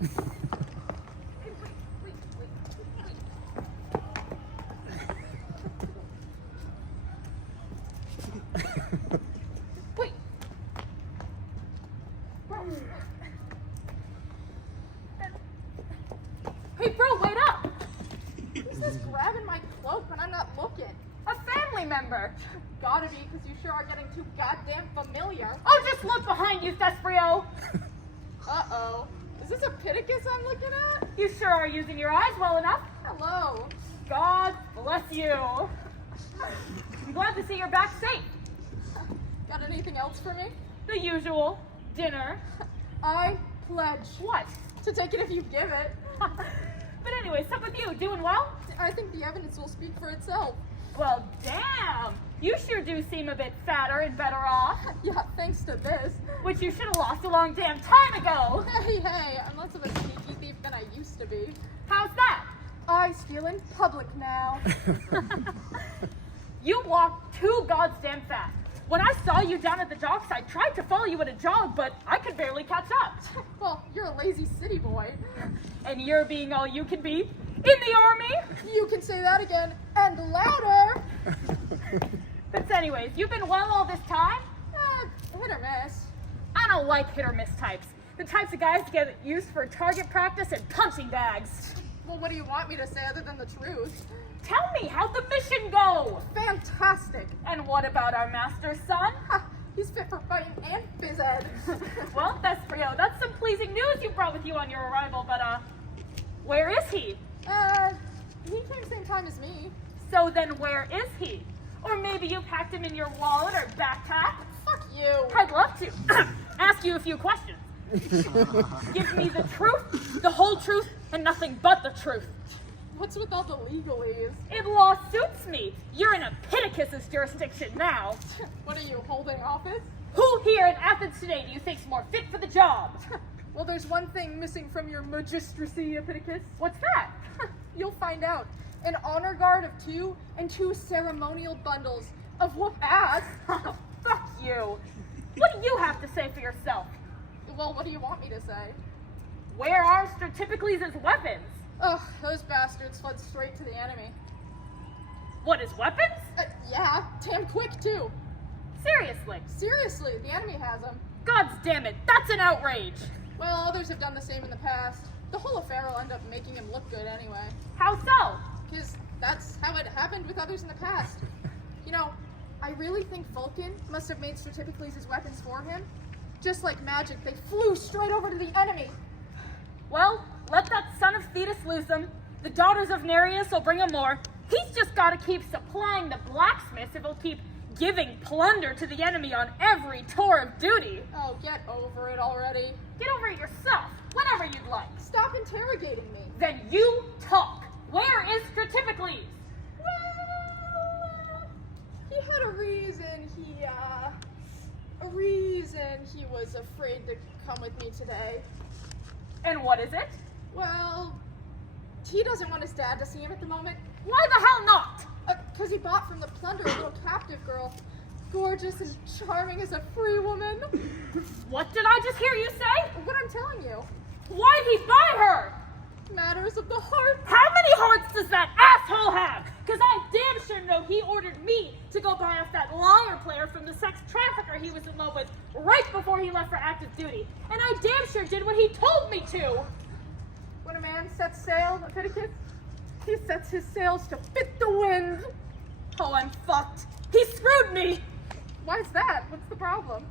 Wait. Hey, bro, wait up! Who's this grabbing my cloak when I'm not looking? A family member. Gotta be, because you sure are getting too goddamn familiar. Oh, just look behind you, Thesperio. Uh-oh. Is this Epidicus I'm looking at? You sure are using your eyes well enough. Hello. God bless you. I'm glad to see you're back safe. Got anything else for me? The usual. Dinner. I pledge. What? To take it if you give it. But anyway, what's up with you? Doing well? I think the evidence will speak for itself. Well, damn. You sure do seem a bit fatter and better off. Yeah, thanks to this. Which you should have lost a long damn time ago. Hey, I'm less of a sneaky thief than I used to be. How's that? I steal in public now. You walk too goddamn fast. When I saw you down at the docks, I tried to follow you at a jog, but I could barely catch up. Well, you're a lazy city boy. And you're being all you can be in the army? You can say that again, and louder. But anyways, you've been well all this time? Hit or miss. I don't like hit or miss types. The types of guys get used for target practice and punching bags. Well, what do you want me to say other than the truth? Tell me, how'd the mission go? Fantastic. And what about our master's son? Ha, he's fit for fighting and phys ed. Well, Thesperio, that's some pleasing news you brought with you on your arrival, but, where is he? He came same time as me. So then where is he? Or maybe you packed him in your wallet or backpack? Fuck you. I'd love to. Ask you a few questions. Give me the truth, the whole truth, and nothing but the truth. What's with all the legalese? It law suits me. You're in Epidicus's jurisdiction now. What are you, holding office? Who here in Athens today do you think's more fit for the job? Well, there's one thing missing from your magistracy, Epidicus. What's that? You'll find out. An honor guard of 2 and 2 ceremonial bundles of whoop ass. Oh, fuck you. What do you have to say for yourself? Well, what do you want me to say? Where are Stratypicles' weapons? Ugh, those bastards fled straight to the enemy. What, his weapons? Yeah, damn quick too. Seriously? Seriously, the enemy has them. God's damn it, that's an outrage. Well, others have done the same in the past. The whole affair will end up making him look good anyway. How so? Because that's how it happened with others in the past. You know, I really think Vulcan must have made Stratypicles' weapons for him. Just like magic, they flew straight over to the enemy. Well, let that son of Thetis lose them. The daughters of Nereus will bring him more. He's just got to keep supplying the blacksmiths if he'll keep giving plunder to the enemy on every tour of duty. Oh, get over it already. Get over it yourself, whenever you'd like. Stop interrogating me. Then you talk. Where is Stratypicles? Well, he had a reason he was afraid to come with me today. And what is it? Well, he doesn't want his dad to see him at the moment. Why the hell not? Because he bought from the plunder a little captive girl. Gorgeous and charming as a free woman. What did I just hear you say? What I'm telling you. Why'd he buy her? Matters of the heart. How many hearts does that asshole have? Because I damn sure know he ordered me to go buy off that liar player from the sex trafficker he was in love with right before he left for active duty. And I damn sure did what he told me to. When a man sets sail, Epidicus, he sets his sails to fit the wind. Oh, I'm fucked. He screwed me. Why's that? What's the problem?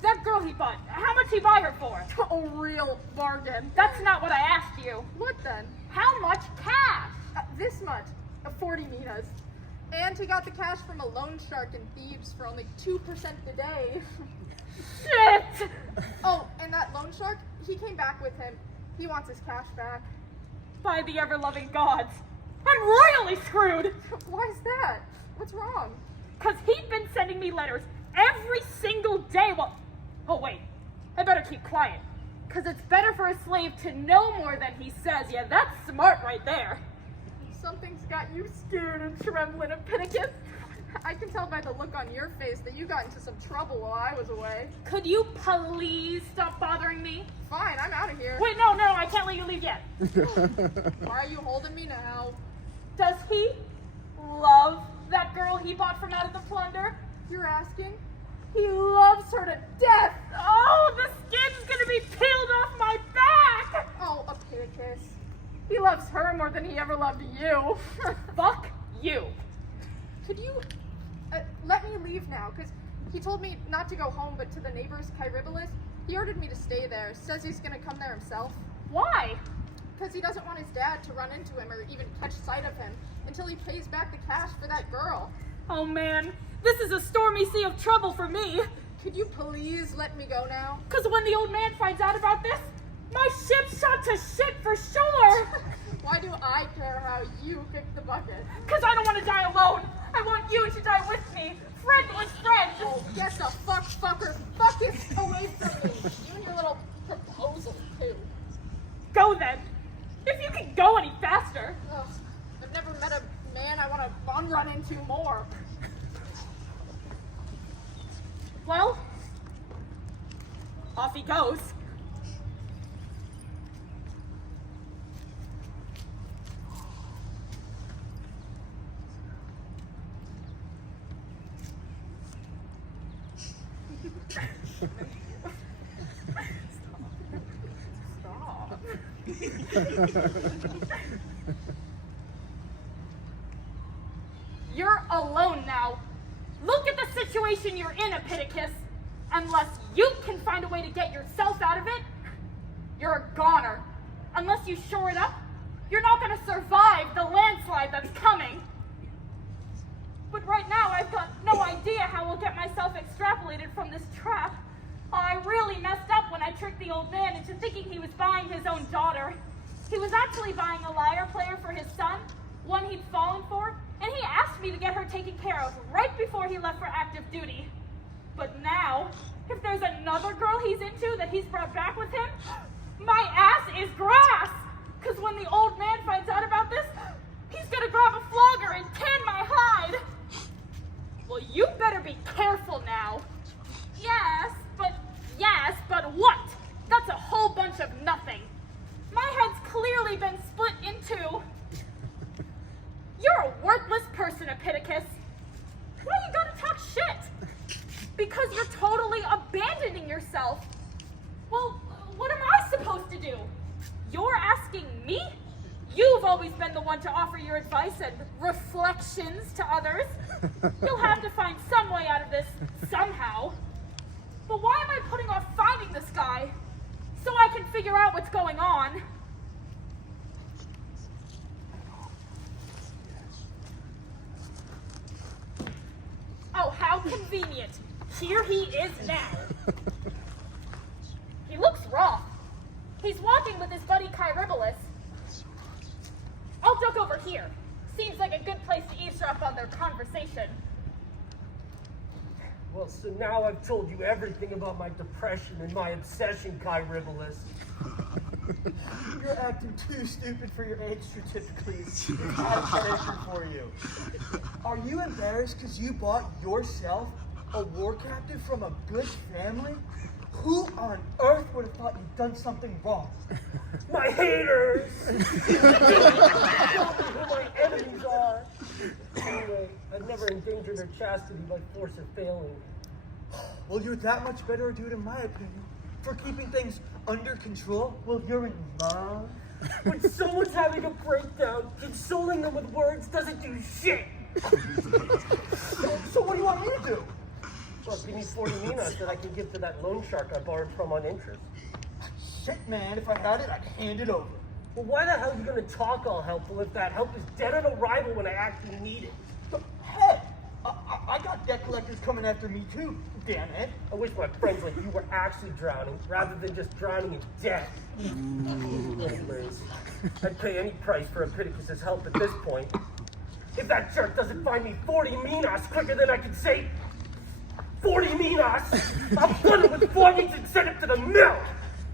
That girl he bought, how much he buy her for? A real bargain. That's not what I asked you. What then? How much cash? This much. 40 minas. And he got the cash from a loan shark in Thebes for only 2% a day. Shit! Oh, and that loan shark, he came back with him. He wants his cash back. By the ever-loving gods, I'm royally screwed! Why's that? What's wrong? Because he'd been sending me letters every single day while... Oh, wait. I better keep quiet. Because it's better for a slave to know more than he says. Yeah, that's smart right there. Something's got you scared and trembling, Epidicus. I can tell by the look on your face that you got into some trouble while I was away. Could you please stop bothering me? Fine, I'm out of here. Wait, no, I can't leave let you leave yet. Why are you holding me now? Does he love that girl he bought from out of the plunder? You're asking? He loves her to death. Oh, the skin's gonna be peeled off my back. Oh, Epidicus. He loves her more than he ever loved you. Fuck you. Could you let me leave now? Because he told me not to go home, but to the neighbor's Chiribulus. He ordered me to stay there. Says he's going to come there himself. Why? Because he doesn't want his dad to run into him or even catch sight of him until he pays back the cash for that girl. Oh man, this is a stormy sea of trouble for me. Could you please let me go now? Because when the old man finds out about this, my ship's shot to shit for sure. Why do I care how you kick the bucket? Because I don't want to die alone. I want you to die with me. Friend with friend. Oh, get the fucker buckets away from me. You and your little proposal, too. Go then. If you can go any faster. Ugh, I've never met a man I want to bum run into more. Well, off he goes. You're alone now. Look at the situation you're in, Epidicus. Unless you can find a way to get yourself out of it, you're a goner. Unless you shore it up, you're not going to survive the landslide that's coming. But right now, I've got no idea how I'll get myself extrapolated from this trap. I really messed up when I tricked the old man into thinking he was buying his own daughter. He was actually buying a lyre player for his son, one he'd fallen for, and he asked me to get her taken care of right before he left for active duty. But now, if there's another girl he's into that he's brought back with him, my ass is grass! Because when the old man finds out about this, he's gonna grab a flogger and tan my hide! Well, you better be careful now. Yes, but what? That's a whole bunch of nothing. My head's clearly been split in two. You're a worthless person, Epidicus. Why you gotta talk shit? Because you're totally abandoning yourself. Well, what am I supposed to do? You're asking me? You've always been the one to offer your advice and reflections to others. You'll have to find some way out of this somehow. But why am I putting off finding this guy? So I can figure out what's going on. Oh, how convenient. Here he is now. He looks rough. He's walking with his buddy Chiribulus. I'll duck over here. Seems like a good place to eavesdrop on their conversation. Well, so now I've told you everything about my depression and my obsession, Chiribulus. You're acting too stupid for your age, Stratifocles. We've got an answer for you. Are you embarrassed because you bought yourself a war captive from a good family? Who on earth would have thought you'd done something wrong? My haters! Tell me who my enemies are. Anyway, I've never endangered their chastity by force or failing. Well, you're that much better a dude, in my opinion, for keeping things under control while you're in love. When someone's having a breakdown, consoling them with words doesn't do shit. So what do you want me to do? Well, give me 40 minas that I can give to that loan shark I borrowed from on interest. Shit, man, if I had it, I'd hand it over. Well, why the hell are you going to talk all helpful if that help is dead on arrival when I actually need it? Hey, I got debt collectors coming after me too, damn it. I wish my friends like you were actually drowning, rather than just drowning in debt. Anyways, I'd pay any price for Epidicus' help at this point. If that jerk doesn't find me 40 minas quicker than I can say 40 minas, I'll put him with 4 weeks and send him to the mill!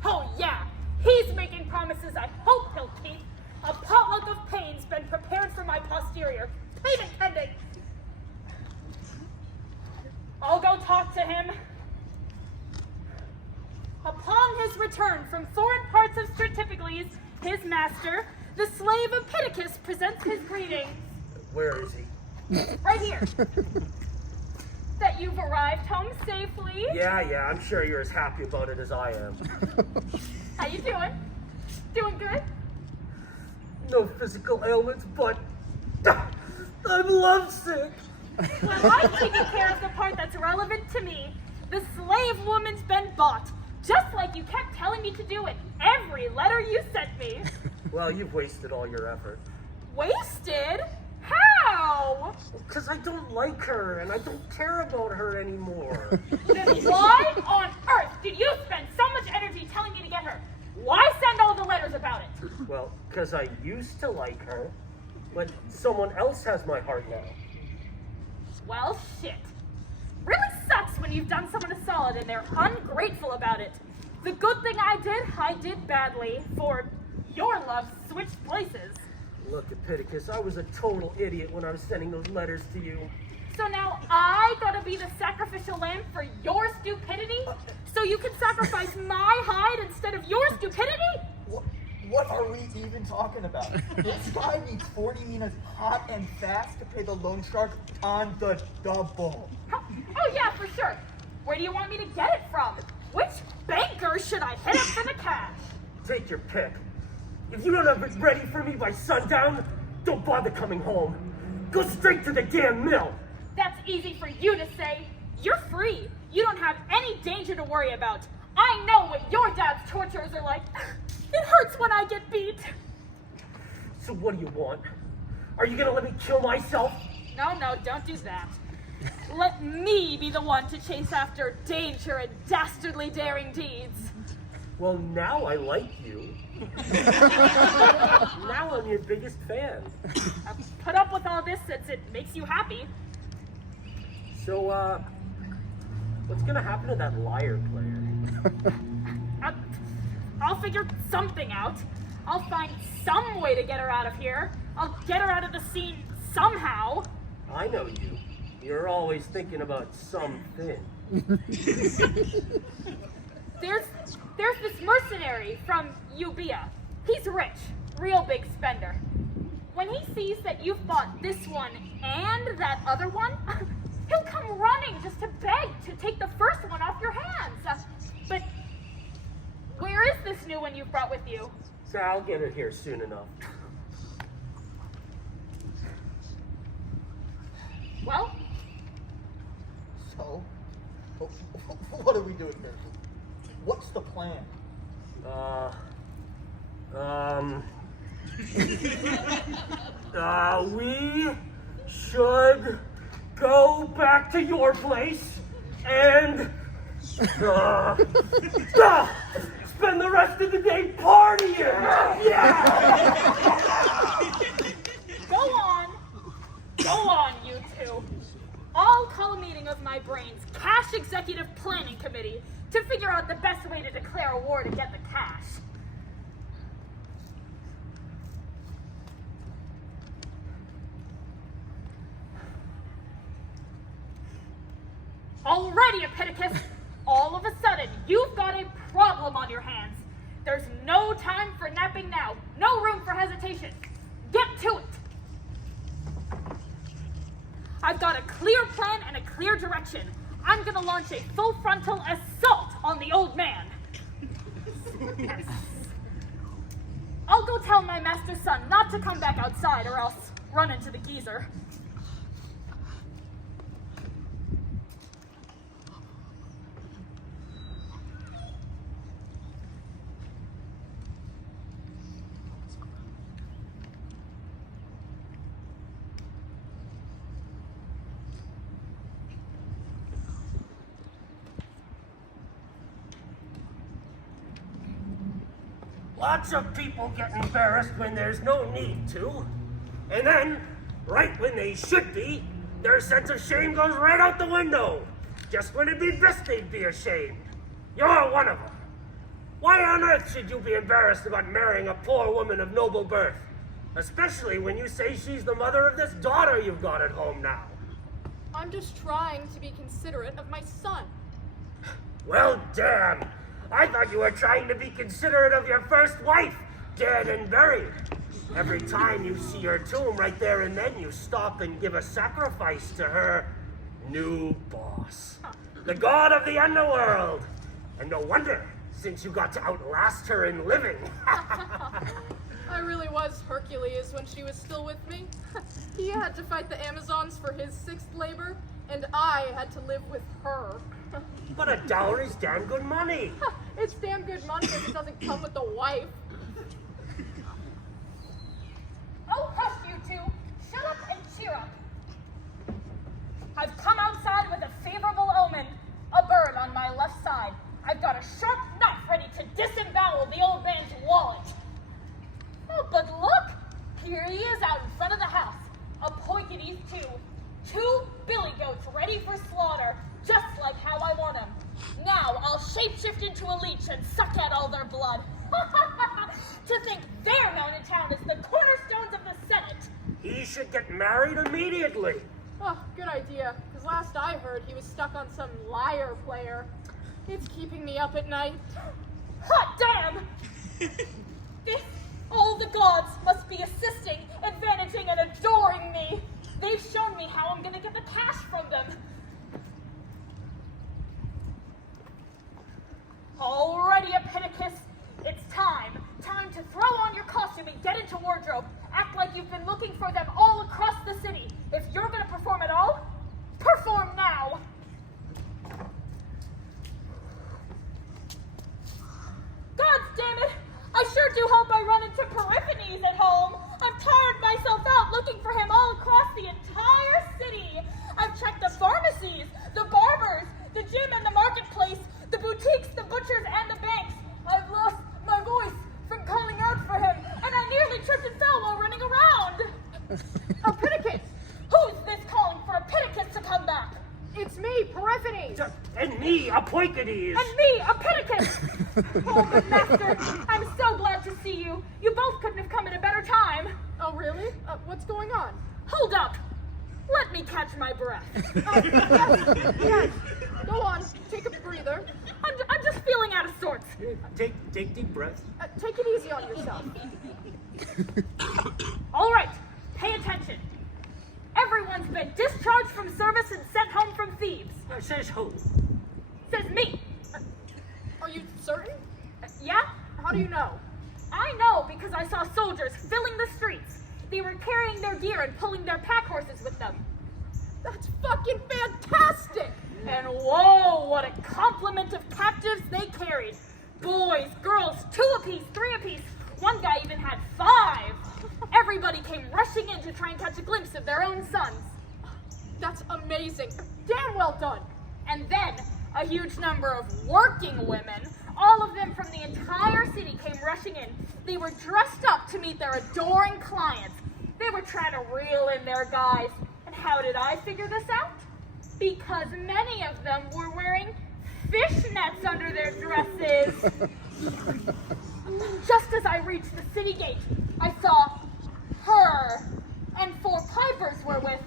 Oh yeah, he's making promises I hope he'll keep. A potluck of pain's been prepared for my posterior. Payment pending. I'll go talk to him. Upon his is returned from foreign parts of Stratifocles, his master, the slave Epidicus presents his greetings. Where is he? Right here. That you've arrived home safely. Yeah, I'm sure you're as happy about it as I am. How you doing? Doing good? No physical ailments, but I'm lovesick. Well, I'm taking care of the part that's relevant to me. The slave woman's been bought, just like you kept telling me to do in every letter you sent me. Well, you've wasted all your effort. Wasted? How? Because I don't like her, and I don't care about her anymore. Then why on earth did you spend so much energy telling me to get her? Why send all the letters about it? Well, because I used to like her, but someone else has my heart now. Well, shit. Really sucks when you've done someone a solid and they're ungrateful about it. The good thing I did badly, for your love switched places. Look, Epidicus, I was a total idiot when I was sending those letters to you. So now I gotta be the sacrificial lamb for your stupidity? So you can sacrifice my hide instead of your stupidity? What are we even talking about? This guy needs 40 minas hot and fast to pay the loan shark on the double. Oh yeah, for sure. Where do you want me to get it from? Which banker should I hit up for the cash? Take your pick. If you don't have it ready for me by sundown, don't bother coming home. Go straight to the damn mill. That's easy for you to say. You're free. You don't have any danger to worry about. I know what your dad's torturers are like. It hurts when I get beat. So what do you want? Are you gonna let me kill myself? No, don't do that. Let me be the one to chase after danger and dastardly daring deeds. Well, now I like you. Now I'm your biggest fan. I've put up with all this since it makes you happy. So, what's gonna happen to that liar player? I'll figure something out. I'll find some way to get her out of here. I'll get her out of the scene somehow. I know you. You're always thinking about something. There's this mercenary from Euboea. He's rich, real big spender. When he sees that you've bought this one and that other one, he'll come running just to beg to take the first one off your hands. But where is this new one you've brought with you? So I'll get her here soon enough. Well, So, what are we doing here? What's the plan? We should go back to your place and spend the rest of the day partying. Yeah. Go on, you two. I'll call a meeting of my brain's cash executive planning committee to figure out the best way to declare a war to get the cash. Alrighty, Epidicus. All of a sudden, you've got a problem on your hands. There's no time for napping now. No room for hesitation. Get to it. I've got a clear plan and a clear direction. I'm gonna launch a full frontal assault on the old man. Yes. I'll go tell my master's son not to come back outside or else run into the geezer. Lots of people get embarrassed when there's no need to. And then, right when they should be, their sense of shame goes right out the window. Just when it'd be best they'd be ashamed. You're one of them. Why on earth should you be embarrassed about marrying a poor woman of noble birth? Especially when you say she's the mother of this daughter you've got at home now. I'm just trying to be considerate of my son. Well, damn. I thought you were trying to be considerate of your first wife, dead and buried. Every time you see her tomb right there and then, you stop and give a sacrifice to her new boss, the god of the underworld. And no wonder, since you got to outlast her in living. I really was Hercules when she was still with me. He had to fight the Amazons for his 6th labor, and I had to live with her. But a dowry's damn good money. It's damn good money if it doesn't come with a wife. Oh, hush, you two. Shut up and cheer up. I've come outside with a favorable omen. A bird on my left side. I've got a sharp knife ready to disembowel the old man's wallet. Oh, but look! Here he is out in front of the house. A poikities too. 2 billy goats ready for slaughter, just like how I want them. Now I'll shapeshift into a leech and suck out all their blood. To think they're known in town as the cornerstones of the Senate. He should get married immediately. Oh, good idea, because last I heard he was stuck on some lyre player. It's keeping me up at night. Hot damn! This, all the gods must be assisting, advantaging, and adoring me. They've shown me how I'm gonna get the cash from them. Alrighty, Epidicus. It's time. Time to throw on your costume and get into wardrobe. Act like you've been looking for them all across the city. If you're gonna perform at all, perform now. God damn it! I sure do hope I run into Periphenes at home. I've tired myself out looking for him all across the entire city. I've checked the pharmacies, the barbers, the gym and the marketplace, the boutiques, the butchers, and the banks. I've lost my voice from calling out for him, and I nearly tripped and fell while running around. Epidicus! Who's this calling for Epidicus to come back? It's me, Periphenes! And me, a poikities. And me, Epidicus! Oh, good master, I'm so glad to see you. You both couldn't have come at a better time. Oh, really? What's going on? Hold up. Let me catch my breath. Yes. Go on, take a breather. I'm just feeling out of sorts. Take deep breaths. Take it easy on yourself. All right, pay attention. Everyone's been discharged from service and sent home from Thebes. Says who? Says me. Are you certain? Yeah? How do you know? I know because I saw soldiers filling the streets. They were carrying their gear and pulling their pack horses with them. That's fucking fantastic! And whoa, what a complement of captives they carried. Boys, girls, 2 apiece, 3 apiece. One guy even had 5. Everybody came rushing in to try and catch a glimpse of their own sons. That's amazing. Damn well done. And then a huge number of working women, all of them from the entire city, came rushing in. They were dressed up to meet their adoring clients. They were trying to reel in their guys. And how did I figure this out? Because many of them were wearing fishnets under their dresses. Just as I reached the city gate, I saw her, and 4 pipers were with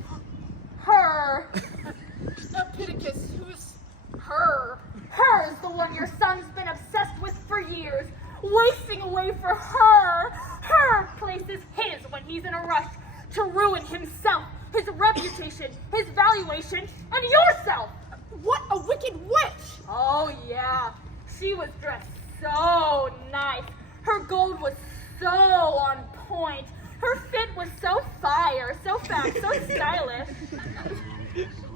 her. Epidicus, who's her? Her's the one your son's been obsessed with for years, wasting away for her. Her place is his when he's in a rush to ruin himself, his reputation, his valuation, and yourself. What a wicked witch! Oh yeah, she was dressed so nice. Her gold was so on point. Her fit was so fire, so fast, so stylish.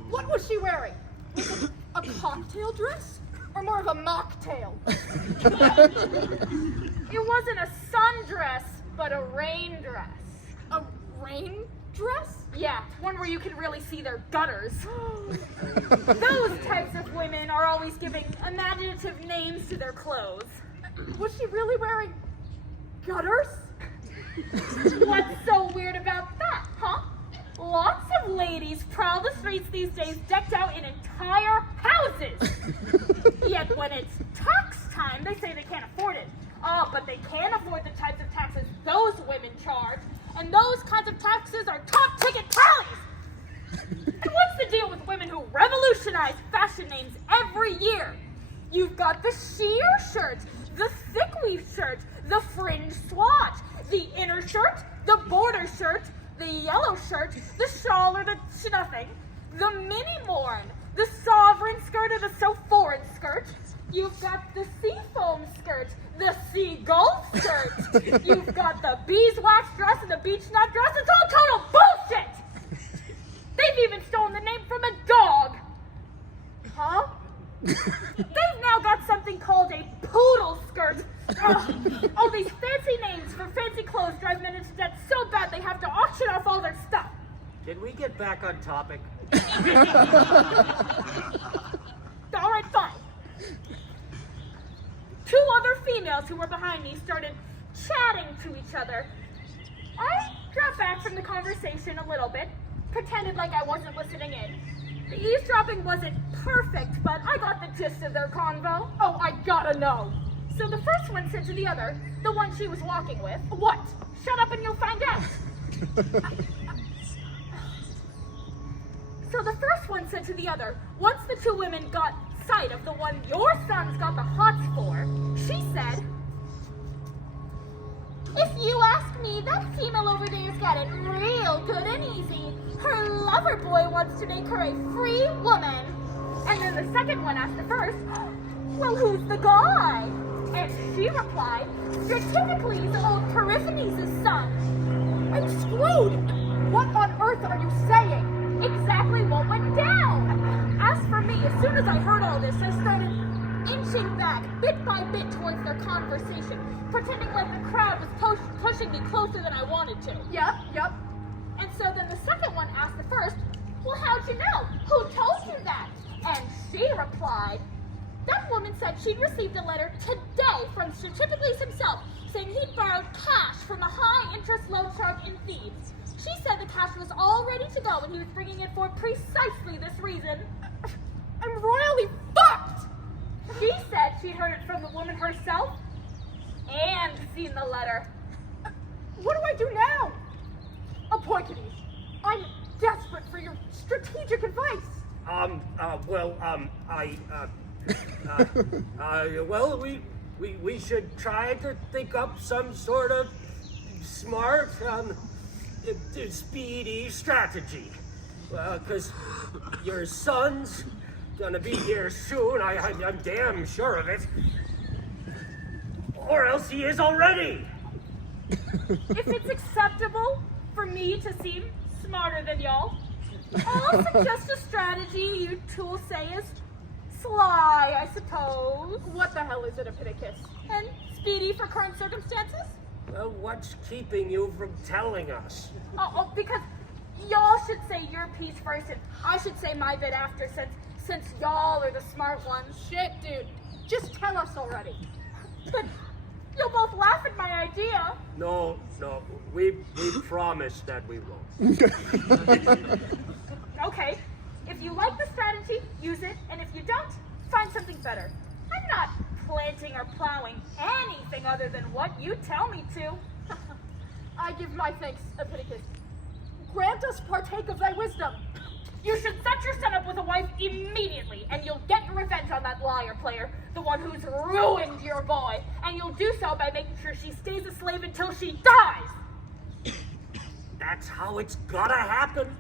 What was she wearing? Was it a cocktail dress? Or more of a mocktail? It wasn't a sundress, but a rain dress. A rain dress? Yeah, one where you can really see their gutters. Those types of women are always giving imaginative names to their clothes. Was she really wearing gutters? What's so weird about that, huh? Lots of ladies prowl the streets these days decked out in entire houses. Yet when it's tax time, they say they can't afford it. Oh, but they can afford the types of taxes those women charge. And those kinds of taxes are top ticket tallies. And what's the deal with women who revolutionize fashion names every year? You've got the sheer shirt, the thick weave shirt, the fringe swatch, the inner shirt, the border shirt, the yellow shirt, the shawl or the nothing, the mini morn, the sovereign skirt or the so foreign skirt. You've got the seafoam skirt, the seagull skirt. You've got the beeswax dress and the beach nut dress. It's all total bullshit! They've even stolen the name from a dog. Huh? They've now got something called a poodle skirt. Ugh. All these fancy names for fancy clothes drive men into debt so bad they have to auction off all their stuff. Can we get back on topic? All right, fine. Two other females who were behind me started chatting to each other. I dropped back from the conversation a little bit, pretended like I wasn't listening in. The eavesdropping wasn't perfect, but I got the gist of their convo. Oh, I gotta know. So the first one said to the other, the one she was walking with, "What? Shut up and you'll find out." So the first one said to the other, once the two women got sight of the one your son's got the hots for, she said, "If you ask me, that female over there's got it real good and easy. Her lover boy wants to make her a free woman." And then the second one asked the first, "Well, who's the guy?" And she replied, "Strategically, old Periphenes' son." I'm screwed! What on earth are you saying? Exactly what went down. As for me, as soon as I heard all this, I started inching back, bit by bit, towards their conversation, pretending like the crowd was pushing me closer than I wanted to. Yep. And so then the second one asked the first, "Well, how'd you know? Who told you that?" And she replied, "That woman said she'd received a letter today from Strategicles himself, saying he'd borrowed cash from a high-interest loan shark in Thebes. She said the cash was all ready to go and he was bringing it for precisely this reason." I'm royally fucked! She said she heard it from the woman herself and seen the letter. What do I do now? Appointees, I'm desperate for your strategic advice. We should try to think up some sort of smart, speedy strategy. Because your son's gonna be here soon, I'm damn sure of it. Or else he is already. If it's acceptable for me to seem smarter than y'all, I'll suggest a strategy you two will say is sly, I suppose. What the hell is it, Epidicus? And speedy for current circumstances? Well, what's keeping you from telling us? Oh, because y'all should say your piece first, and I should say my bit after, since y'all are the smart ones. Shit, dude. Just tell us already. But you'll both laugh at my idea. No, we promise that we won't. Okay, if you like the strategy, use it, and if you don't, find something better. I'm not planting or plowing anything other than what you tell me to. I give my thanks, Epidicus. Grant us partake of thy wisdom. You should set your son up with a wife immediately, and you'll get your revenge on that liar player, the one who's ruined your boy, and you'll do so by making sure she stays a slave until she dies. That's how it's gotta happen.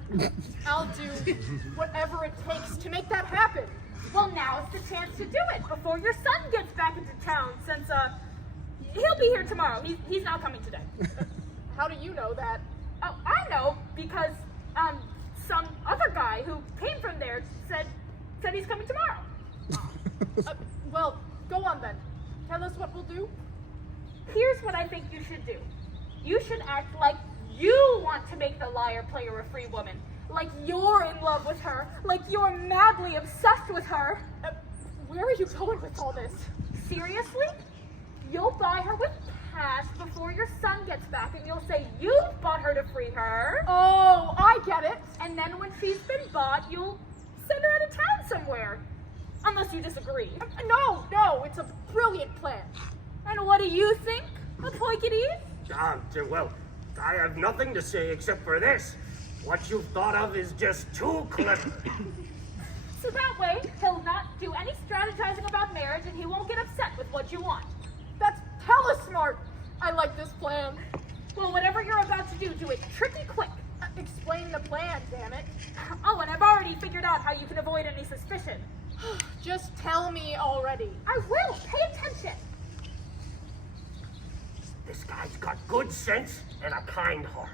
I'll do whatever it takes to make that happen. Well, now's the chance to do it before your son gets back into town, since he'll be here tomorrow. He's not coming today. How do you know that? Oh, I know because some other guy who came from there said he's coming tomorrow. Well, go on then. Tell us what we'll do. Here's what I think you should do. You should act like you want to make the liar player a free woman. Like you're in love with her. Like you're madly obsessed with her. Where are you going with all this? Seriously? You'll buy her with cash before your son gets back, and you'll say you bought her to free her. Oh, I get it. And then when she's been bought, you'll send her out of town somewhere. Unless you disagree. No, it's a brilliant plan. And what do you think, Appointees? Well, I have nothing to say except for this. What you've thought of is just too clever. So that way, he'll not do any strategizing about marriage and he won't get upset with what you want. That's hella smart. I like this plan. Well, whatever you're about to do it tricky quick. Explain the plan, damn it. Oh, and I've already figured out how you can avoid any suspicion. Just tell me already. I will. Pay attention. This guy's got good sense and a kind heart.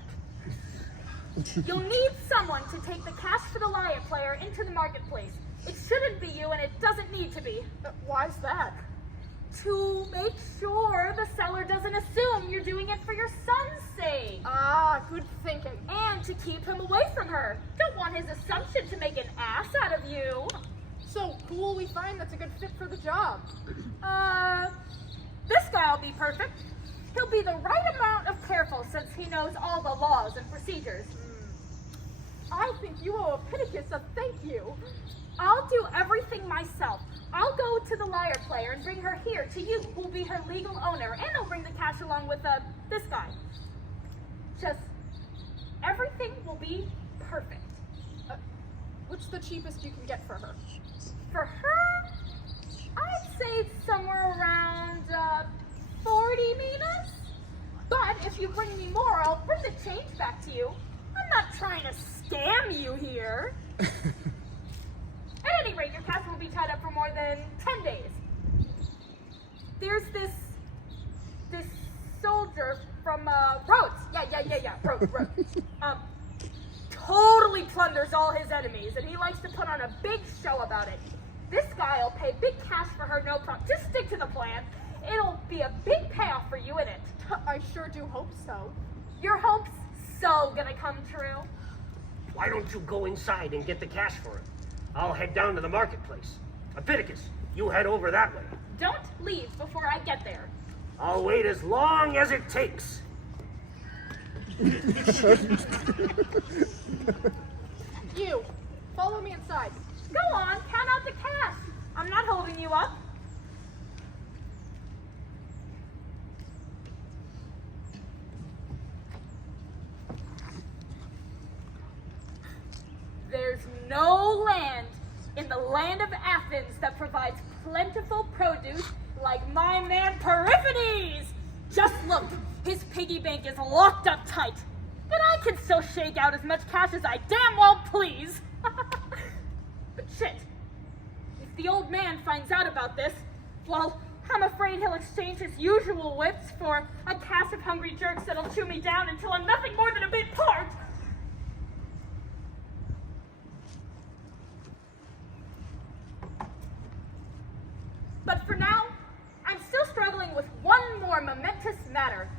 You'll need someone to take the cash for the liar player into the marketplace. It shouldn't be you, and it doesn't need to be. Why's that? To make sure the seller doesn't assume you're doing it for your son's sake. Ah, good thinking. And to keep him away from her. Don't want his assumption to make an ass out of you. So who will we find that's a good fit for the job? This guy'll be perfect. He'll be the right amount of careful since he knows all the laws and procedures. I think you owe Epidicus a thank you. I'll do everything myself. I'll go to the liar player and bring her here to you, who'll be her legal owner, and I'll bring the cash along with this guy. Just everything will be perfect. What's the cheapest you can get for her? For her, I'd say it's somewhere around 40 minas. But if you bring me more, I'll bring the change back to you. I'm not trying to scam you here. At any rate, your cash won't be tied up for more than 10 days. There's this soldier from Rhodes. Yeah, Rhodes. Totally plunders all his enemies, and he likes to put on a big show about it. This guy'll pay big cash for her, no problem. Just stick to the plan. It'll be a big payoff for you in it. I sure do hope so. Your hope's so gonna come true. Why don't you go inside and get the cash for it? I'll head down to the marketplace. Epidicus, you head over that way. Don't leave before I get there. I'll wait as long as it takes. You, follow me inside. Go on, count out the cash. I'm not holding you up. There's no land in the land of Athens that provides plentiful produce like my man Periphetes. Just look, his piggy bank is locked up tight. But I can still shake out as much cash as I damn well please. But shit, if the old man finds out about this, well, I'm afraid he'll exchange his usual whips for a cast of hungry jerks that'll chew me down until I'm nothing more than a bit part. But for now, I'm still struggling with one more momentous matter.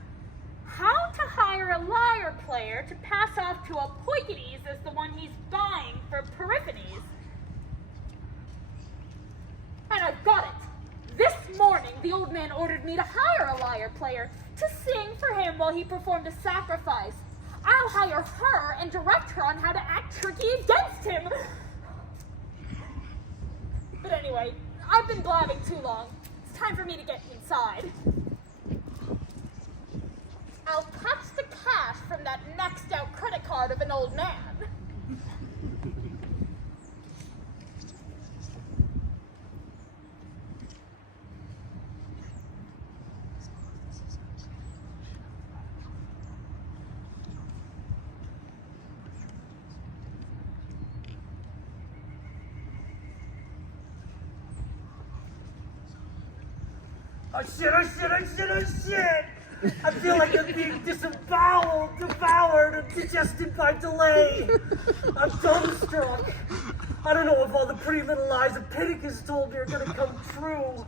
How to hire a liar player to pass off to Epidicus as the one he's buying for Periphetes. And I've got it. This morning, the old man ordered me to hire a liar player to sing for him while he performed a sacrifice. I'll hire her and direct her on how to act tricky against him. But anyway, I've been blabbing too long. It's time for me to get inside. I'll touch the cash from that maxed out credit card of an old man. Oh shit! I feel like I'm being devoured, and digested by delay. I'm dumbstruck. I don't know if all the pretty little lies Epidicus told me are gonna come true.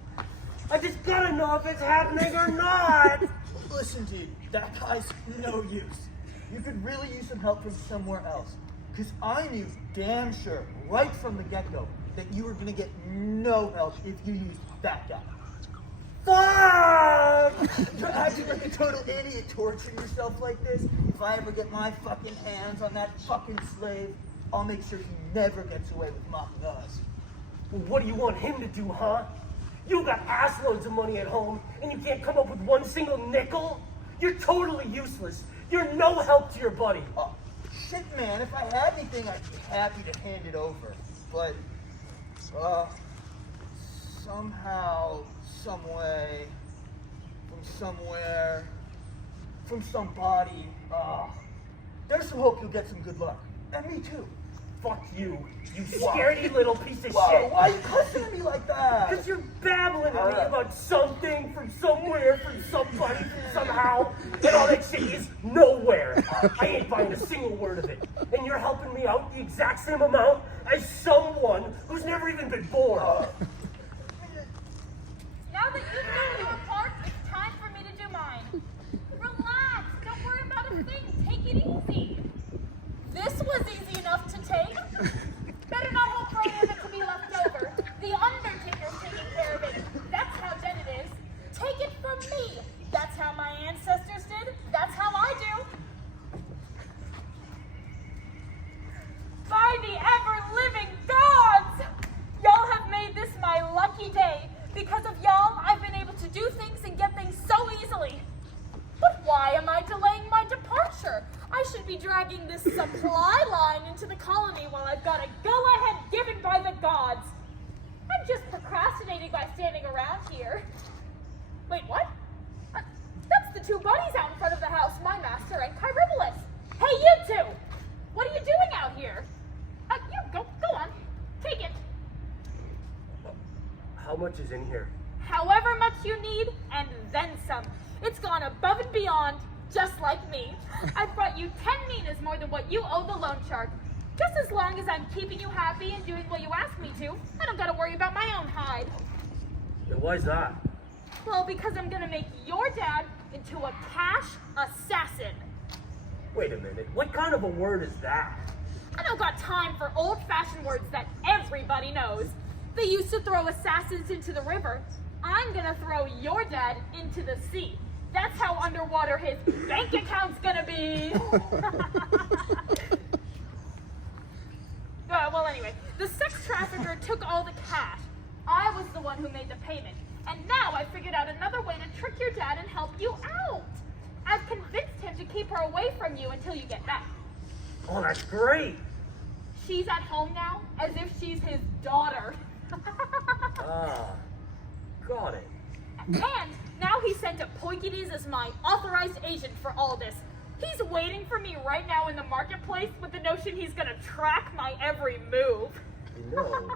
I just gotta know if it's happening or not. Listen, dude, that guy's no use. You could really use some help from somewhere else. Because I knew damn sure, right from the get-go, that you were gonna get no help if you used that guy. Fuck! You're acting like a total idiot torturing yourself like this. If I ever get my fucking hands on that fucking slave, I'll make sure he never gets away with mocking us. Well, what do you want him to do, huh? You got ass loads of money at home, and you can't come up with one single nickel? You're totally useless. You're no help to your buddy. Oh, shit, man. If I had anything, I'd be happy to hand it over. But Somehow, someway, from somewhere, from somebody, there's some hope you'll get some good luck. And me too. Fuck you, you scaredy little piece of Whoa, shit. why are you cussing at me like that? Because you're babbling to me about something from somewhere, from somebody, from somehow, and all that shit is nowhere. I ain't buying a single word of it. And you're helping me out the exact same amount as someone who's never even been born. Now that you've done your part, it's time for me to do mine. Relax. Don't worry about a thing. Take it easy. This was easy enough to take. Better not hope for any of it to be left over. The Undertaker's taking care of it. That's how dead it is. Take it from me. That's how my ancestors did. That's how I do. By the ever-living gods! Y'all have made this my lucky day. Because of y'all, I've been able to do things and get things so easily. But why am I delaying my departure? I should be dragging this supply line into the colony while I've got a go-ahead given by the gods. I'm just procrastinating by standing around here. Wait, what? That's the two buddies out in front of the house, my master and Chiribulus. Hey, you two! What are you doing out here? Go on. Take it. How much is in here? However much you need, and then some. It's gone above and beyond, just like me. I've brought you 10 minas more than what you owe the loan shark. Just as long as I'm keeping you happy and doing what you ask me to, I don't gotta worry about my own hide. And why's that? Well, because I'm gonna make your dad into a cash assassin. Wait a minute, what kind of a word is that? I don't got time for old-fashioned words that everybody knows. They used to throw assassins into the river. I'm gonna throw your dad into the sea. That's how underwater his bank account's gonna be. Well, anyway, the sex trafficker took all the cash. I was the one who made the payment. And now I figured out another way to trick your dad and help you out. I've convinced him to keep her away from you until you get back. Oh, that's great. She's at home now, as if she's his daughter. Got it. And now he sent Epidicus as my authorized agent for all this. He's waiting for me right now in the marketplace with the notion he's gonna track my every move. You know,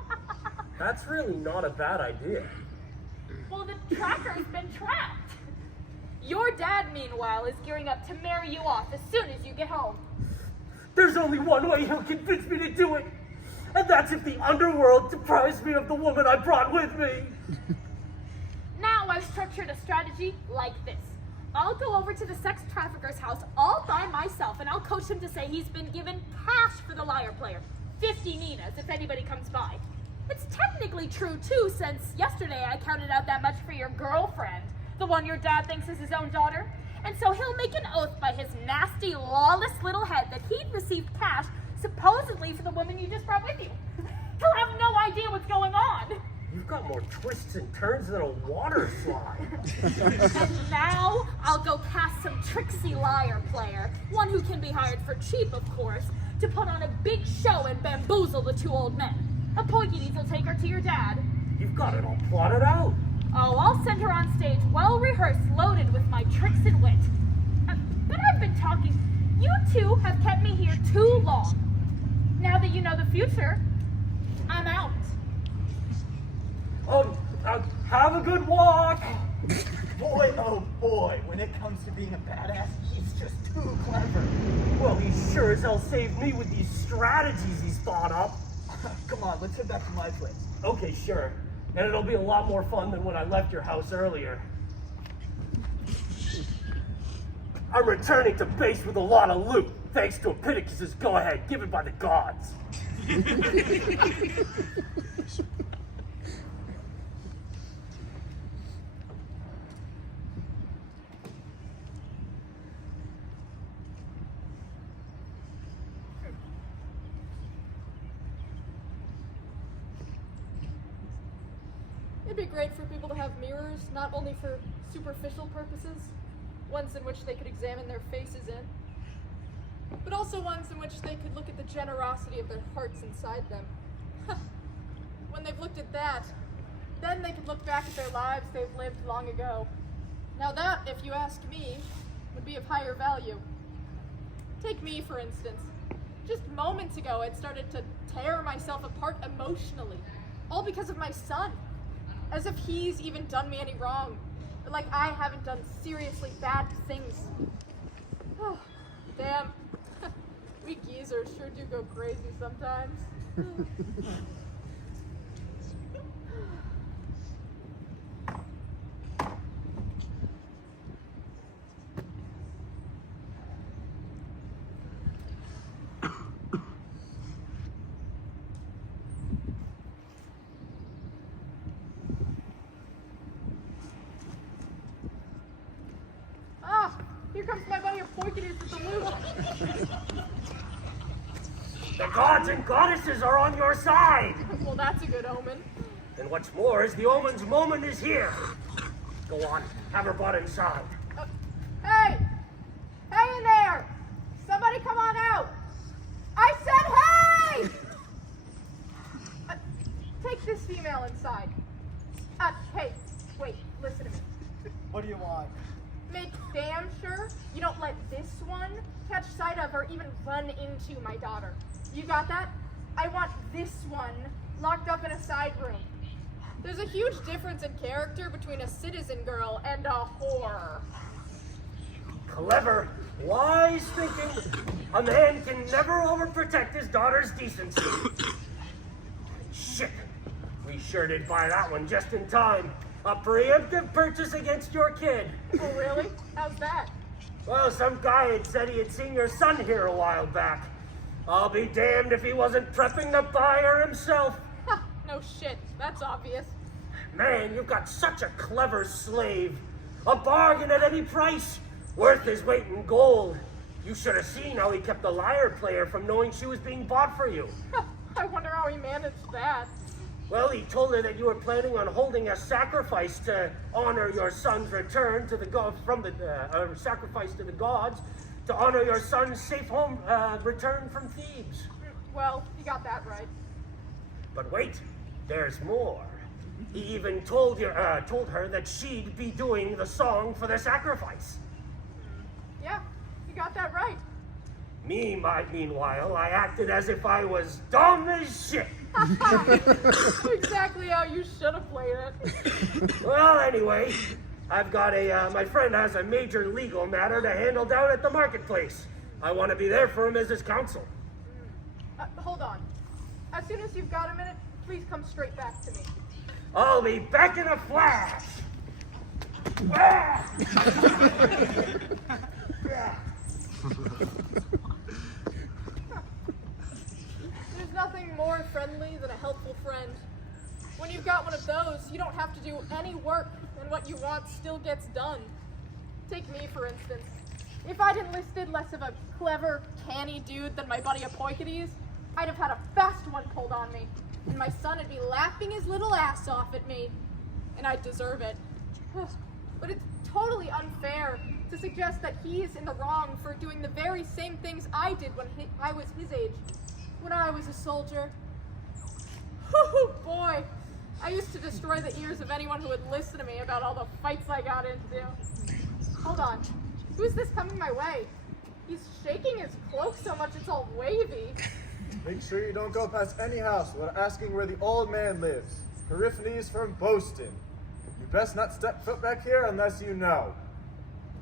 that's really not a bad idea. Well, the tracker's been trapped. Your dad, meanwhile, is gearing up to marry you off as soon as you get home. There's only one way he'll convince me to do it, and that's if the underworld deprives me of the woman I brought with me. Now I've structured a strategy like this. I'll go over to the sex trafficker's house all by myself, and I'll coach him to say he's been given cash for the liar player. 50 minas if anybody comes by. It's technically true, too, since yesterday I counted out that much for your girlfriend, the one your dad thinks is his own daughter. And so he'll make an oath by his nasty, lawless little head that he'd received cash supposedly for the woman you just brought with you. He'll have no idea what's going on. You've got more twists and turns than a water slide. And now I'll go cast some tricksy liar player, one who can be hired for cheap, of course, to put on a big show and bamboozle the two old men. Epidicus will take her to your dad. You've got it all plotted out. Oh, I'll send her on stage well-rehearsed, loaded with my tricks and wit. But I've been talking. You two have kept me here too long. Now that you know the future, I'm out. Have a good walk. Boy, oh boy, when it comes to being a badass, he's just too clever. Well, he sure as hell saved me with these strategies he's thought up. Come on, let's head back to my place. Okay, sure. And it'll be a lot more fun than when I left your house earlier. I'm returning to base with a lot of loot, thanks to Epidicus' go-ahead given by the gods. It'd be great for people to have mirrors, not only for superficial purposes, ones in which they could examine their faces in, but also ones in which they could look at the generosity of their hearts inside them. when they've looked at that, then they can look back at their lives they've lived long ago. Now that, if you ask me, would be of higher value. Take me, for instance. Just moments ago, I'd started to tear myself apart emotionally, all because of my son. As if he's even done me any wrong, or like I haven't done seriously bad things. Oh, damn. We geezers sure do go crazy sometimes. Here comes my buddy Epidicus with the loot. The gods and goddesses are on your side. Well, that's a good omen. And what's more is the omen's moment is here. Go on, have her brought inside. Hey! Hey in there! Somebody come on out! I said hey! Take this female inside. Hey, wait, listen to me. What do you want? Make damn sure you don't let this one catch sight of or even run into my daughter. You got that? I want this one locked up in a side room. There's a huge difference in character between a citizen girl and a whore. Clever, wise thinking. A man can never overprotect his daughter's decency. Shit, we sure did buy that one just in time. A preemptive purchase against your kid. Oh, really? How's that? Well, some guy had said he had seen your son here a while back. I'll be damned if he wasn't prepping the buyer himself. Ha, no shit. That's obvious. Man, you've got such a clever slave. A bargain at any price. Worth his weight in gold. You should have seen how he kept the lyre player from knowing she was being bought for you. I wonder how he managed that. Well, he told her that you were planning on holding a sacrifice to honor your son's return to the sacrifice to the gods to honor your son's safe home return from Thebes. Well, you got that right. But wait, there's more. He even told her that she'd be doing the song for the sacrifice. Yeah, you got that right. Meanwhile, I acted as if I was dumb as shit. Exactly how you should have played it. Well, anyway, I've got my friend has a major legal matter to handle down at the marketplace. I want to be there for him as his counsel. Hold on. As soon as you've got a minute, please come straight back to me. I'll be back in a flash. Ah! There's nothing more friendly than a helpful friend. When you've got one of those, you don't have to do any work, and what you want still gets done. Take me, for instance. If I'd enlisted less of a clever, canny dude than my buddy Epidicus, I'd have had a fast one pulled on me, and my son would be laughing his little ass off at me, and I'd deserve it. But it's totally unfair to suggest that he's in the wrong for doing the very same things I did when I was his age, when I was a soldier. Whew, boy, I used to destroy the ears of anyone who would listen to me about all the fights I got into. Hold on, who's this coming my way? He's shaking his cloak so much it's all wavy. Make sure you don't go past any house without asking where the old man lives. Periphenes from Boston. You best not step foot back here unless you know.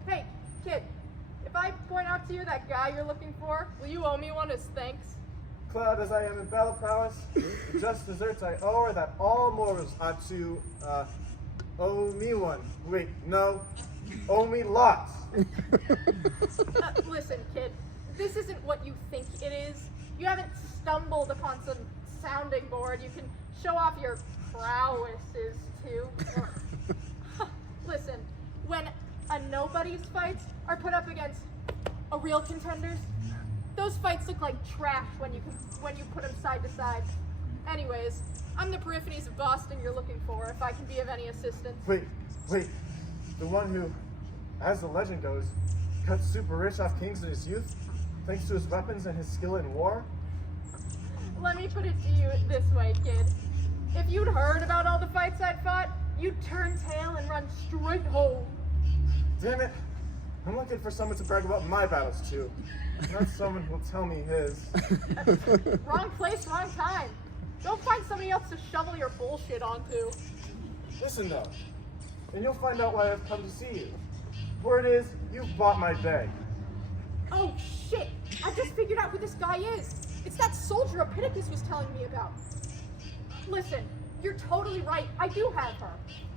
Hey, kid, if I point out to you that guy you're looking for, will you owe me one as thanks? Cloud as I am in battle prowess, the just deserts I owe are that all mortals ought to, owe me one. Wait, no, owe me lots. Listen, kid, this isn't what you think it is. You haven't stumbled upon some sounding board you can show off your prowesses to. Listen, when a nobody's fights are put up against a real contender's, those fights look like trash when you put them side to side. Anyways, I'm the Periphenes of Boston you're looking for, if I can be of any assistance. Wait, the one who, as the legend goes, got super rich off kings in his youth, thanks to his weapons and his skill in war? Let me put it to you this way, kid. If you'd heard about all the fights I'd fought, you'd turn tail and run straight home. Damn it. I'm looking for someone to brag about my battles to. Not someone who'll tell me his. Wrong place, wrong time. Go find somebody else to shovel your bullshit onto. Listen though, and you'll find out why I've come to see you. Word is, you've bought my bag. Oh shit! I just figured out who this guy is. It's that soldier Epidicus was telling me about. Listen, you're totally right. I do have her.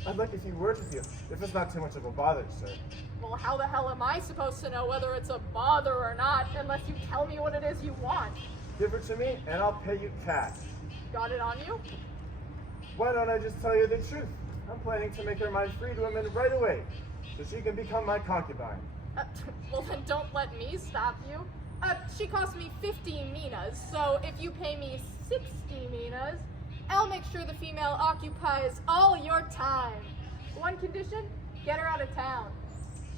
I'd like a few words with you, if it's not too much of a bother, sir. Well, how the hell am I supposed to know whether it's a bother or not unless you tell me what it is you want? Give her to me, and I'll pay you cash. Got it on you? Why don't I just tell you the truth? I'm planning to make her my freedwoman right away, so she can become my concubine. Well, then don't let me stop you. She cost me 50 minas, so if you pay me 60 minas, I'll make sure the female occupies all your time. One condition, get her out of town.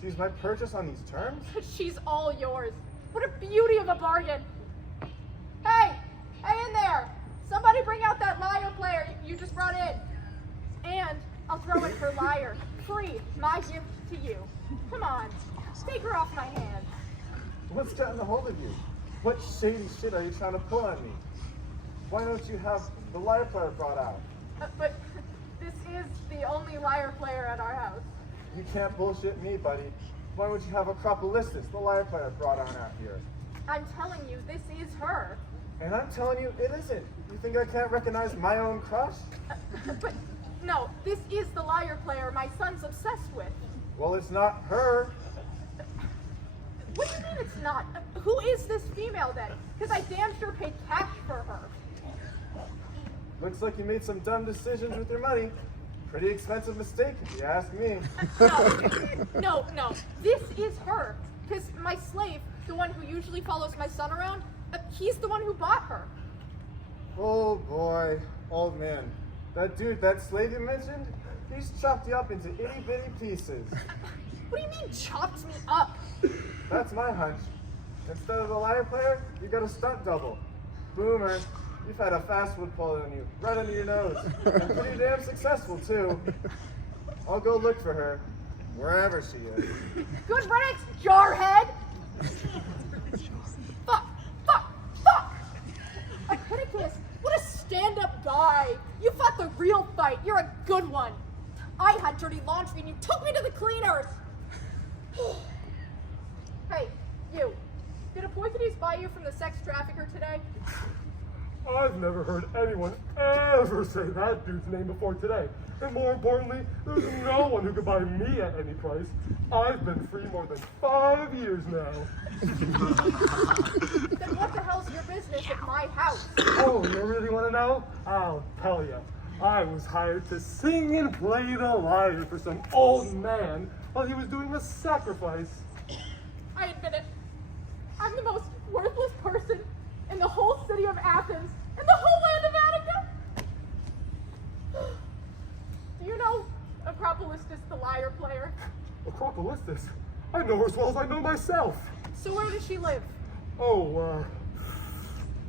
She's my purchase on these terms? She's all yours. What a beauty of a bargain. Hey in there! Somebody bring out that lyre player you just brought in. And I'll throw in her lyre. Free, my gift to you. Come on, take her off my hands. What's gotten a hold of you? What shady shit are you trying to pull on me? Why don't you have the lyre player brought out? But this is the only lyre player at our house. You can't bullshit me, buddy. Why would you have Acropolistus, the lyre player, brought on out here? I'm telling you, this is her. And I'm telling you, it isn't. You think I can't recognize my own crush? But no, this is the lyre player my son's obsessed with. Well, it's not her. What do you mean it's not? Who is this female then? Because I damn sure paid cash for her. Looks like you made some dumb decisions with your money. Pretty expensive mistake, if you ask me. No. This is her. Because my slave, the one who usually follows my son around, he's the one who bought her. Oh boy, old man. That dude, that slave you mentioned, he's chopped you up into itty-bitty pieces. What do you mean chopped me up? That's my hunch. Instead of the lyre player, you got a stunt double. Boomer, you've had a fast wood pulled on you, right under your nose. And pretty damn successful, too. I'll go look for her, wherever she is. Good riddance, jarhead! Fuck! Epidicus, what a stand-up guy! You fought the real fight, you're a good one! I had dirty laundry and you took me to the cleaners! Hey, you. Did Epidicus buy you from the sex trafficker today? I've never heard anyone ever say that dude's name before today. And more importantly, there's no one who could buy me at any price. I've been free more than 5 years now. Then what the hell's your business at my house? Oh, you really want to know? I'll tell you. I was hired to sing and play the lyre for some old man while he was doing a sacrifice. I admit it. I'm the most worthless person in the whole city of Athens, in the whole land of Attica. Do you know Acropolistus, the lyre player? Acropolistus? I know her as well as I know myself. So where does she live? Oh,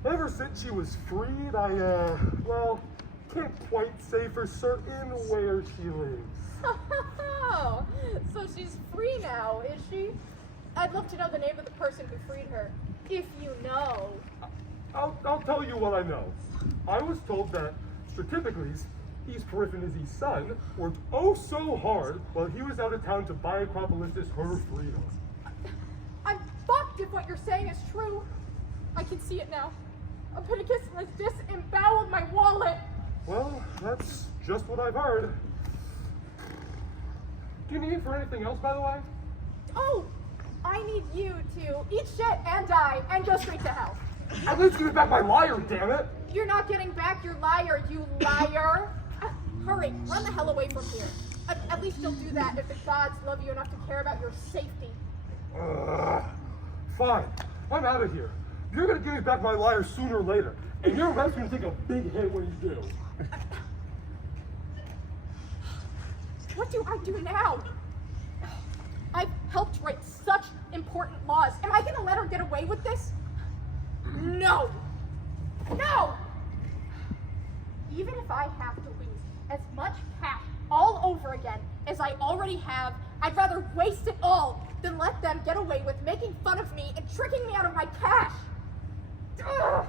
ever since she was freed, can't quite say for certain where she lives. Oh, so she's free now, is she? I'd love to know the name of the person who freed her, if you know. I'll tell you what I know. I was told that Stratifocles, Periphenes' son, worked oh so hard while he was out of town to buy Acropolistus her freedom. I'm fucked if what you're saying is true. I can see it now. Epidicus has disemboweled my wallet. Well, that's just what I've heard. Do you need for anything else, by the way? Oh, I need you to eat shit and die and go straight to hell. At least give me back my lyre, damn it! You're not getting back your lyre, you liar. Hurry, run the hell away from here. At least you'll do that if the gods love you enough to care about your safety. Fine, I'm out of here. You're gonna give me back my lyre sooner or later, and your rent's gonna take a big hit when you do. What do I do now? I've helped write such important laws. Am I gonna let her get away with this? No! No! even if I have to lose as much cash all over again as I already have, I'd rather waste it all than let them get away with making fun of me and tricking me out of my cash. Ugh.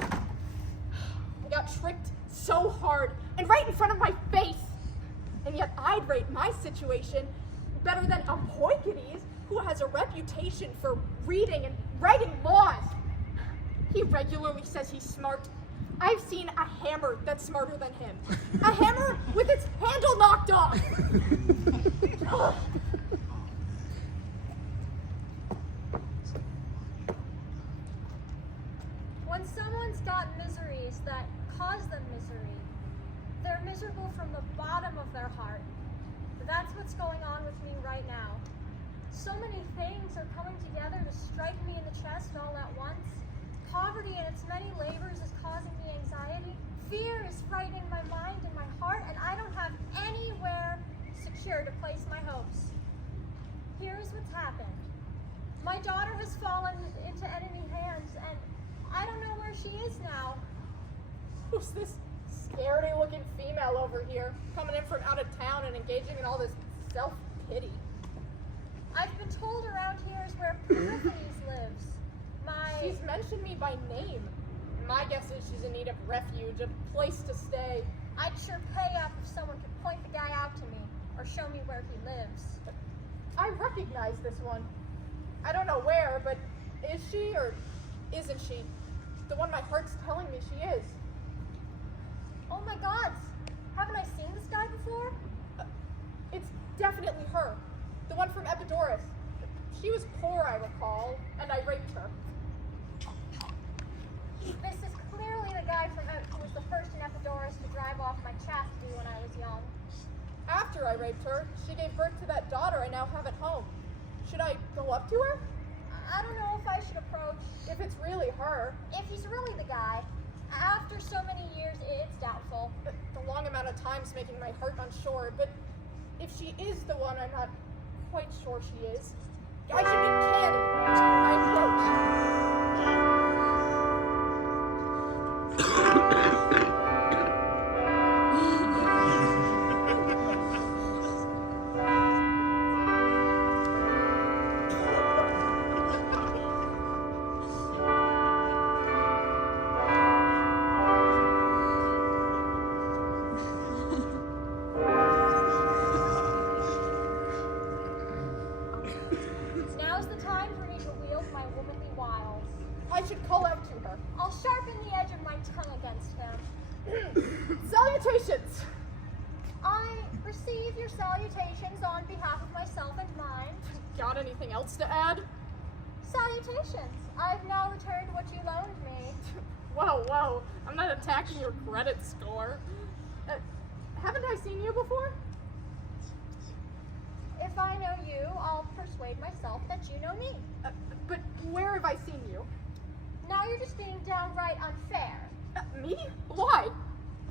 I got tricked so hard and right in front of my face. And yet I'd rate my situation better than Epidicus, who has a reputation for reading and writing laws. He regularly says he's smart. I've seen a hammer that's smarter than him. A hammer with its handle knocked off. Ugh. When someone's got miseries that cause them misery, they're miserable from the bottom of their heart. That's what's going on with me right now. So many things are coming together to strike me in the chest all at once. Poverty and its many labors is causing me anxiety. Fear is frightening my mind and my heart, and I don't have anywhere secure to place my hopes. Here's what's happened. My daughter has fallen into enemy hands, and I don't know where she is now. Who's this scaredy-looking female over here, coming in from out of town and engaging in all this self-pity? I've been told around here is where Plautus lives. She's mentioned me by name. My guess is she's in need of refuge, a place to stay. I'd sure pay up if someone could point the guy out to me, or show me where he lives. I recognize this one. I don't know where, but is she or isn't she? The one my heart's telling me she is. Oh my gods! Haven't I seen this guy before? It's definitely her. The one from Epidicus. She was poor, I recall, and I raped her. This is clearly the guy who was the first in Epidicus to drive off my chastity when I was young. After I raped her, she gave birth to that daughter I now have at home. Should I go up to her? I don't know if I should approach. If it's really her. If he's really the guy. After so many years, it's doubtful. The long amount of time's making my heart unsure, but if she is the one I'm not quite sure she is, I should be canny. I approach. Now's the time for me to wield my womanly wiles. I should call out to her. I'll sharpen the edge of my tongue against him. Salutations! I receive your salutations on behalf of myself and mine. Got anything else to add? Salutations! I've now returned what you loaned me. Whoa, I'm not attacking your credit score. Haven't I seen you before? If I know you, I'll persuade myself that you know me. But where have I seen you? Now you're just being downright unfair. Me? Why?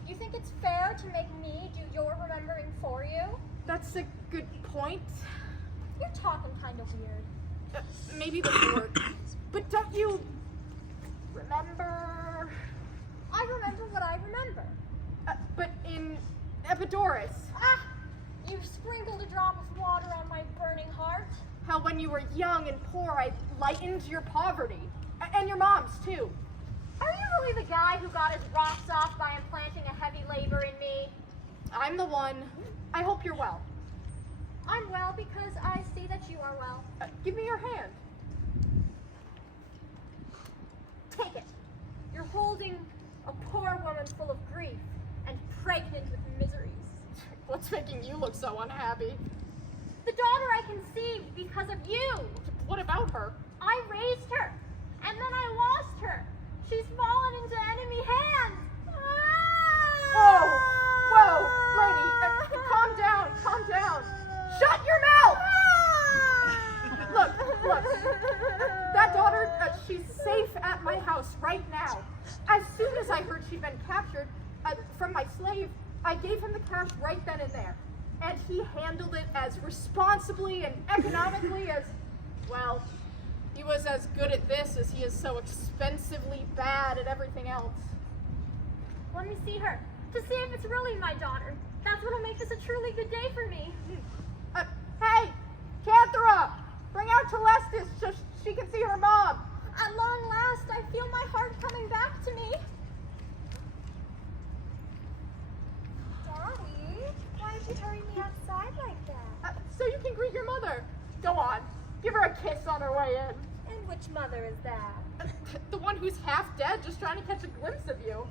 You think it's fair to make me do your remembering for you? That's a good point. You're talking kind of weird. Maybe the word. But don't you remember? I remember what I remember. But in Epidicus, Ah! You sprinkled a drop of water on my burning heart. how when you were young and poor, I lightened your poverty. And your mom's, too. Are you really the guy who got his rocks off by implanting a heavy labor in me? I'm the one. I hope you're well. I'm well because I see that you are well. Give me your hand. Take it. You're holding a poor woman full of grief and pregnant with miseries. What's making you look so unhappy? The daughter I conceived because of you. What about her? I raised her, and then I lost her. She's fallen into enemy hands. Whoa, lady, calm down. Shut your mouth! Look, that daughter, she's safe at my house right now. As soon as I heard she'd been captured from my slave, I gave him the cash right then and there. And he handled it as responsibly and economically as, well, he was as good at this as he is so expensively bad at everything else. Let me see her. to see if it's really my daughter. That's what'll make this a truly good day for me. Hey, Canthra, bring out Telestis so she can see her mom. At long last, I feel my heart coming back to me. Daddy, why did you hurry me outside like that? So you can greet your mother. Go on, give her a kiss on her way in. And which mother is that? The one who's half dead, just trying to catch a glimpse of you.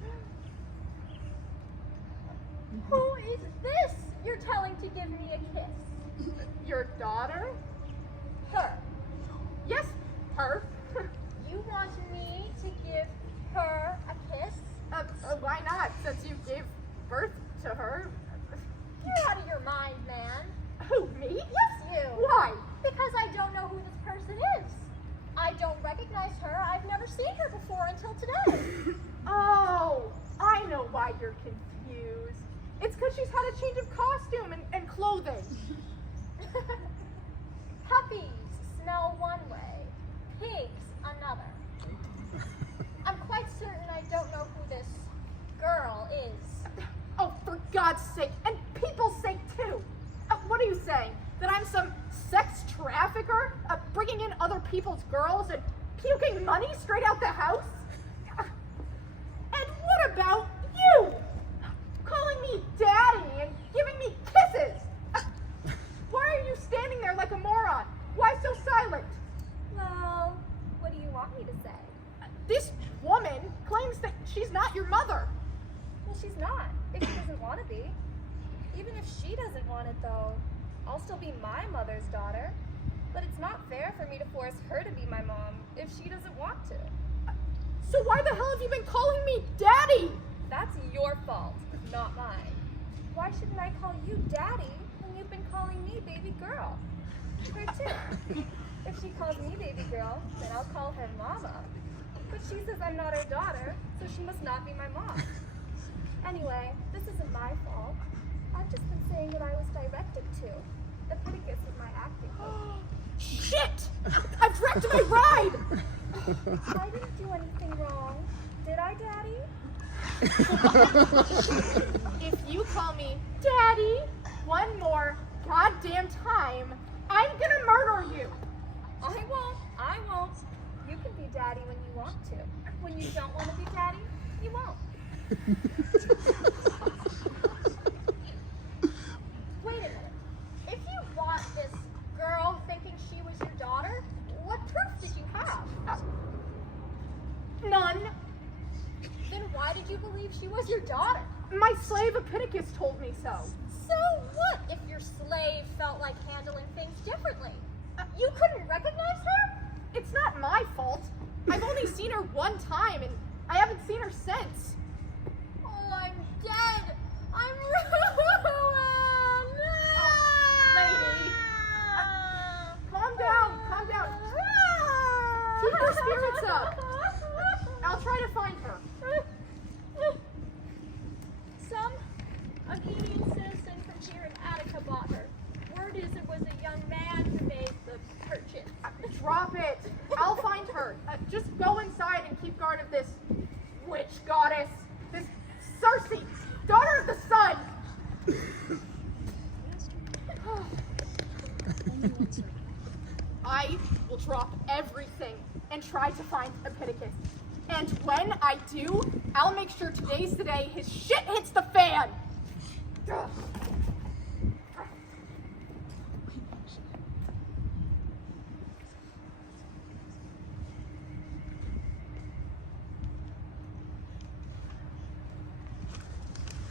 Who is this you're telling to give me a kiss? Your daughter? Her. Yes, her. You want me to give her a kiss? Why not, since you gave birth to her? You're out of your mind, man. Who, me? Yes, you. Why? Because I don't know who this person is. I don't recognize her. I've never seen her before until today. Oh, I know why you're confused. It's because she's had a change of costume and clothing. Puppies smell one way, pigs another. I'm quite certain I don't know who this girl is. Oh, for God's sake, and people's sake too. What are you saying? That I'm some sex trafficker? Bringing in other people's girls and puking money straight out the house? And what about you? Calling me daddy and giving me kisses? Why are you standing there like a moron? Why so silent? Well, what do you want me to say? This woman claims that she's not your mother. Well, she's not, if she doesn't want to be. Even if she doesn't want it, though, I'll still be my mother's daughter. But it's not fair for me to force her to be my mom if she doesn't want to. So why the hell have you been calling me daddy? That's your fault, not mine. Why shouldn't I call you daddy when you've been calling me baby girl? Her too. If she calls me baby girl, then I'll call her mama. But she says I'm not her daughter, so she must not be my mom. Anyway, this isn't my fault. I've just been saying what I was directed to. Epidicus is my acting coach. Shit! I've wrecked my ride! I didn't do anything wrong. Did I, Daddy? If you call me daddy one more goddamn time, I'm gonna murder you! I won't. You can be daddy when you want to. When you don't want to be daddy, you won't. Wait a minute. If you bought this girl thinking she was your daughter, what proof did you have? None. Then why did you believe she was your daughter? My slave Epidicus told me so. So what if your slave felt like handling things differently? You couldn't recognize her? It's not my fault. I've only seen her one time, and I haven't seen her since. Oh, I'm dead. I'm ruined. Lady. Calm down. Keep your spirits up. I'll try to find her. Some Athenian citizen from here in Attica bought her. Word is it was a young man who made the purchase. Drop it. I'll find her. Just go inside and keep guard of this witch goddess. This Circe, daughter of the sun. I will drop everything and try to find Epidicus. And when I do, I'll make sure today's the day his shit hits the fan.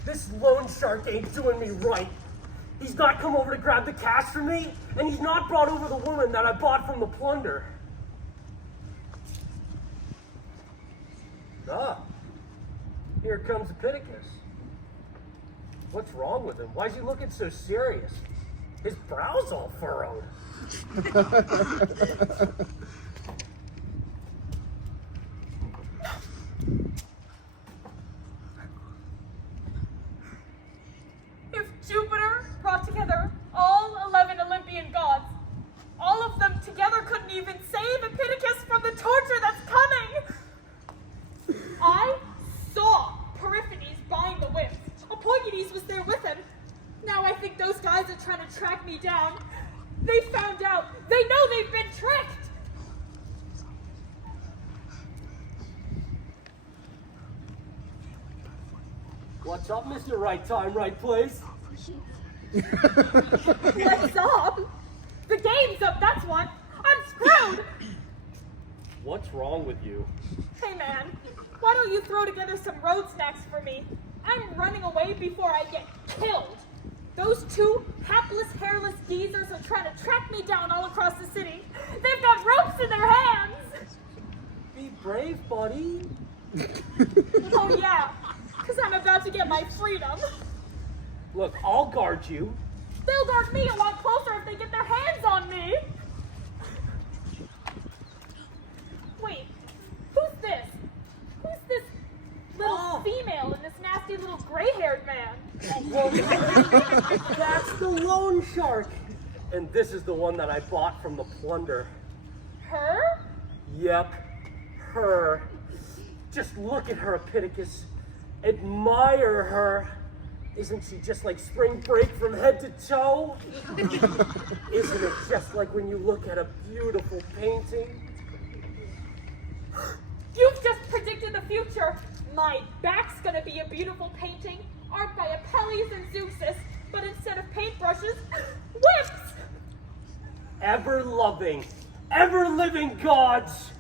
This loan shark ain't doing me right. He's not come over to grab the cash from me, and he's not brought over the woman that I bought from the plunder. Ah, here comes Epidicus. What's wrong with him? Why is he looking so serious? His brow's all furrowed. If Jupiter brought together all 11 Olympian gods, all of them together couldn't even save Epidicus from the torture that's coming. I saw Periphetes buying the whips. What's up, Mr. Right Time, Right Place? What's up? The game's up, that's what. I'm screwed. What's wrong with you? Hey man, why don't you throw together some road snacks for me? I'm running away before I get killed. Those two hapless, hairless geezers are trying to track me down all across the city. They've got ropes in their hands. Be brave, buddy. Oh yeah, because I'm about to get my freedom. Look, I'll guard you. They'll guard me a lot closer if they get their hands on me. Wait, who's this? Who's this little female and this nasty little gray-haired man? Well, that's the loan shark. And this is the one that I bought from the plunder. Her? Yep, her. Just look at her, Epidicus. Admire her. Isn't she just like spring break from head to toe? Isn't it just like when you look at a beautiful painting? You've just predicted the future. My back's gonna be a beautiful painting, art by Apelles and Zeuxis, but instead of paintbrushes, whips! Ever-loving, ever-living gods!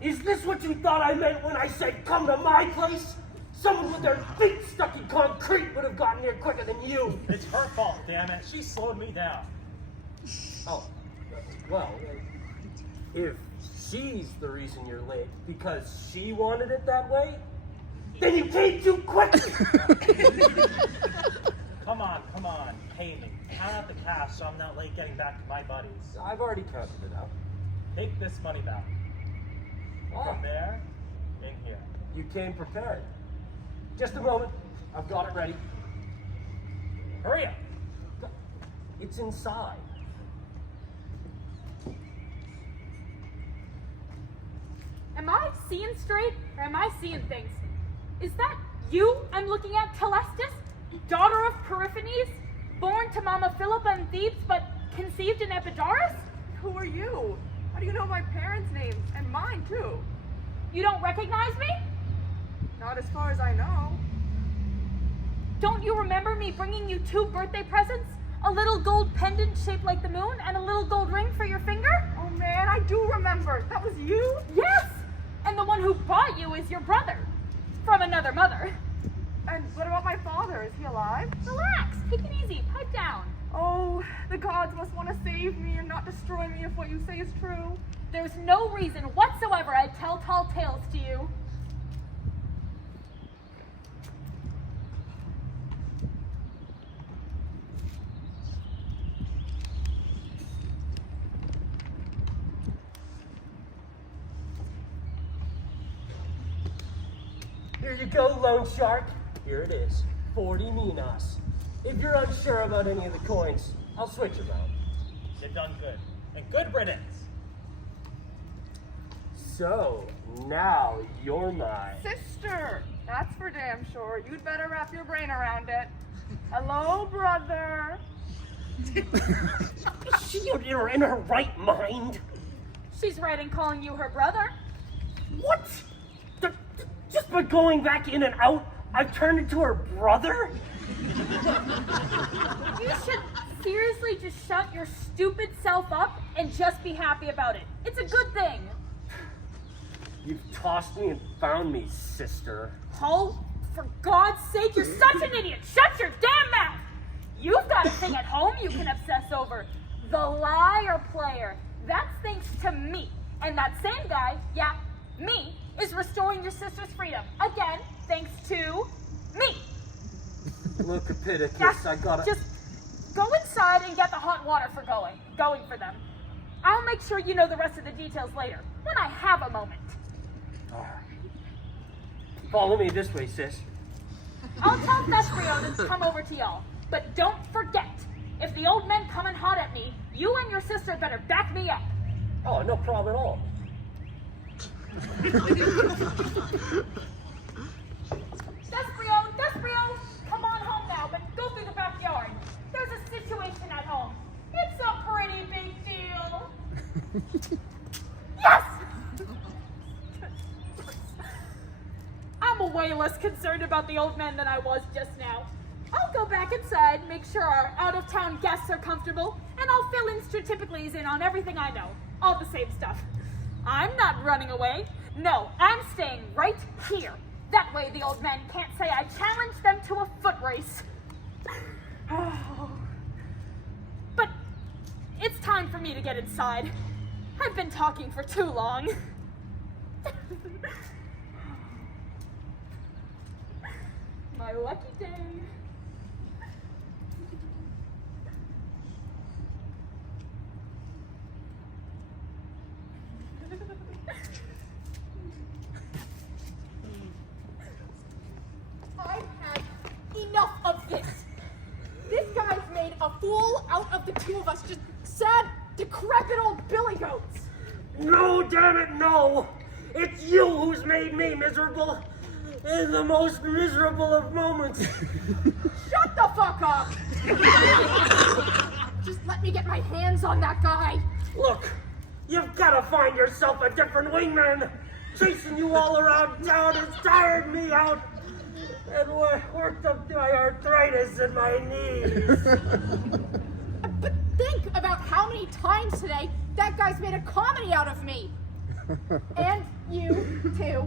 Is this what you thought I meant when I said come to my place? Someone with their feet stuck in concrete would have gotten here quicker than you. It's her fault, damn it. She slowed me down. Oh, well, if she's the reason you're late because she wanted it that way, then you came too quick. Come on, pay me. Count out the cash so I'm not late getting back to my buddies. I've already counted it out. Take this money back. Oh, From there, in here. you came prepared. Just a moment. I've got it ready. Hurry up. It's inside. Am I seeing straight, or am I seeing things? Is that you I'm looking at, Telestis? Daughter of Periphanes? Born to Mama Philippa in Thebes, but conceived in Epidaurus? Who are you? How do you know my parents' names? And mine, too. You don't recognize me? Not as far as I know. Don't you remember me bringing you 2 birthday presents? A little gold pendant shaped like the moon, and a little gold ring for your finger? Oh man, I do remember. That was you? Yes! And the one who bought you is your brother. From another mother. And what about my father? Is he alive? Relax, take it easy, pipe down. Oh, the gods must want to save me and not destroy me if what you say is true. There's no reason whatsoever I'd tell tall tales to you. Here you go, loan shark. Here it is. 40 minas. If you're unsure about any of the coins, I'll switch them out. You've done good. And good riddance. So, now you're mine. Sister! That's for damn sure. You'd better wrap your brain around it. Hello, brother. Is she in her right mind? She's right in calling you her brother. What? Just by going back in and out, I've turned into her brother? You should seriously just shut your stupid self up and just be happy about it. It's a good thing. You've tossed me and found me, sister. Oh, for God's sake, you're such an idiot. Shut your damn mouth. You've got a thing at home you can obsess over. The liar player. That's thanks to me. And that same guy, yeah, me, is restoring your sister's freedom. Again, thanks to me. Look, Epidicus, Yeah, I gotta... Just go inside and get the hot water for going for them. I'll make sure you know the rest of the details later, when I have a moment. All right. Follow me this way, sis. I'll tell Thesprion to come over to y'all. But don't forget, if the old men come in hot at me, you and your sister better back me up. Oh, no problem at all. Thesprion, come on home now, but go through the backyard. There's a situation at home. It's a pretty big deal. Yes! I'm way less concerned about the old man than I was just now. I'll go back inside, make sure our out-of-town guests are comfortable, and I'll fill in Stratypicles in on everything I know. All the same stuff. I'm not running away. No, I'm staying right here. That way the old man can't say I challenged them to a foot race. But it's time for me to get inside. I've been talking for too long. My lucky day. I've had enough of this. This guy's made a fool out of the two of us. Just sad, decrepit old billy goats. No, damn it, no! It's you who's made me miserable. In the most miserable of moments. Shut the fuck up! Just let me get my hands on that guy. Look, you've got to find yourself a different wingman. Chasing you all around town has tired me out. And worked up my arthritis in my knees. But think about how many times today that guy's made a comedy out of me. And you, too.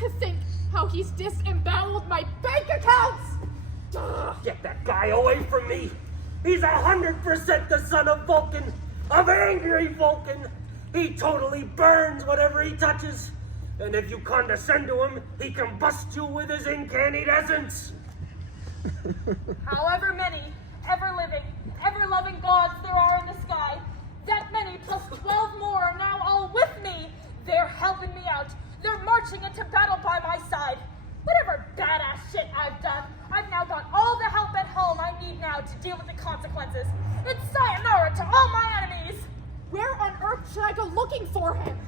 To think how he's disemboweled my bank accounts! Get that guy away from me! He's 100% the son of Vulcan, of angry Vulcan! He totally burns whatever he touches, and if you condescend to him, he can bust you with his incandescence! However many ever-living, ever-loving gods there are in the sky, that many plus 12 more are now all with me. They're helping me out. They're marching into battle by my side. Whatever badass shit I've done, I've now got all the help at home I need now to deal with the consequences. It's sayonara to all my enemies. Where on earth should I go looking for him?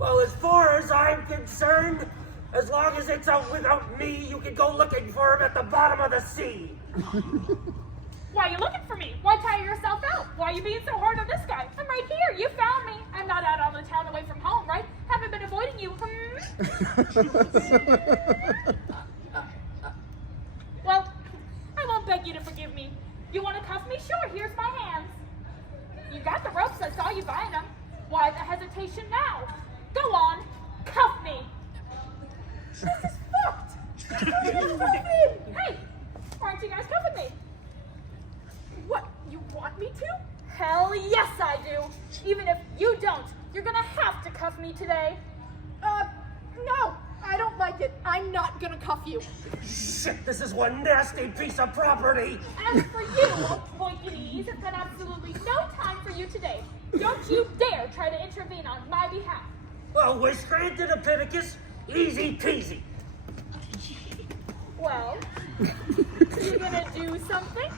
Well, as far as I'm concerned, as long as it's out without me, you can go looking for him at the bottom of the sea. Why are you looking for me? Why tire yourself out? Why are you being so hard on this guy? I'm right here. You found me. I'm not out on the town away from home, right? Haven't been avoiding you. Well, I won't beg you to forgive me. You want to cuff me? Sure, here's my hands. You got the ropes. I saw you buying them. Why the hesitation now? Go on. Cuff me. This is fucked! What are you doing? Hey, why aren't you guys cuffing me? What, you want me to? Hell yes, I do. Even if you don't, you're gonna have to cuff me today. No, I don't like it. I'm not gonna cuff you. Shit, this is one nasty piece of property. As for you, old pointy-knees, I've got absolutely no time for you today. Don't you dare try to intervene on my behalf. Well, wish granted, Epidicus. Easy peasy. Well, you gonna do something?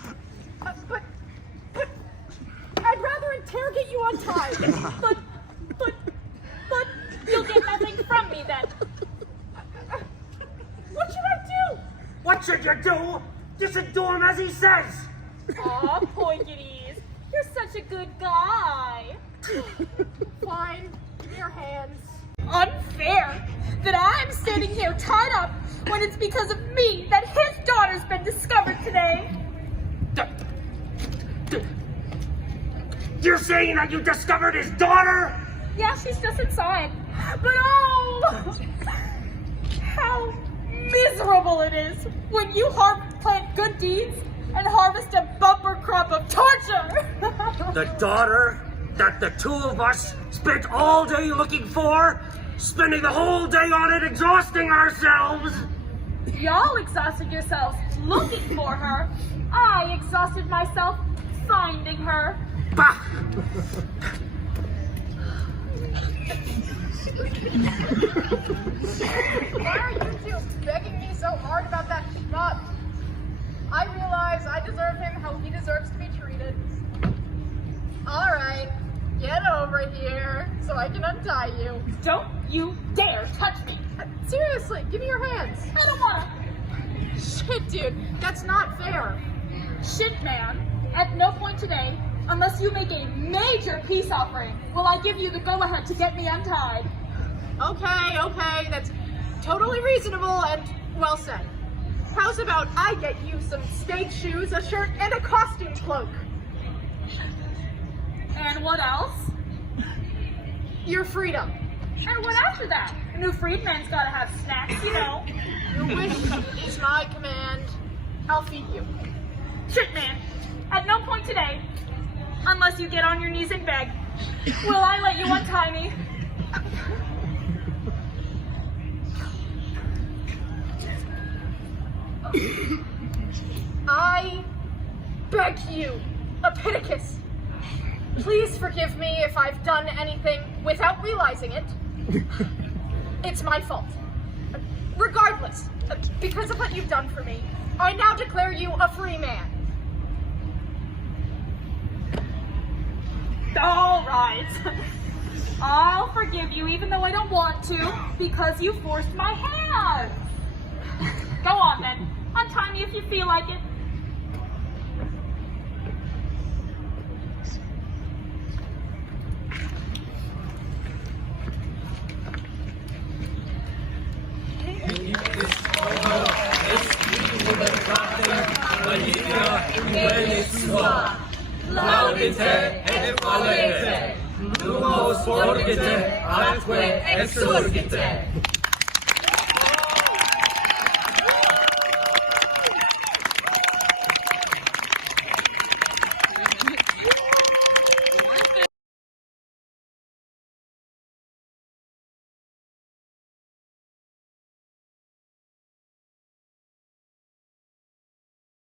But, I'd rather interrogate you on time. But, you'll get nothing from me then. What should I do? What should you do? You should do him as he says. Aw, pointy-knees, you're such a good guy. Fine, give me your hands. Unfair that I'm standing here tied up when it's because of me that his daughter's been discovered today. You're saying that you discovered his daughter? Yeah, she's just inside. But oh, how miserable it is when you plant good deeds and harvest a bumper crop of torture. The daughter that the two of us spent all day looking for, spending the whole day on it, exhausting ourselves. Y'all exhausted yourselves looking for her. I exhausted myself finding her. Bah! Why are you two begging me so hard about that schmuck? I realize I deserve him how he deserves to be treated. Alright, get over here so I can untie you. Don't you dare touch me. Seriously, give me your hands. I don't wanna. Shit, dude, that's not fair. Shit, man. At no point today, unless you make a major peace offering, will I give you the go-ahead to get me untied. Okay, that's Totally reasonable and well said. How's about I get you some stage shoes, a shirt, and a costume cloak? And what else? Your freedom. And what after that? A new freedman's gotta have snacks, you know. Your wish is my command. I'll feed you. Shit, man. At no point today, unless you get on your knees and beg, will I let you untie me. I beg you, Epidicus. Please forgive me if I've done anything without realizing it. It's my fault. Regardless, because of what you've done for me, I now declare you a free man. All right. I'll forgive you even though I don't want to, because you forced my hand. Go on then. Untie me if you feel like it. Laudite et valete, lumos forgite, atque exurgite.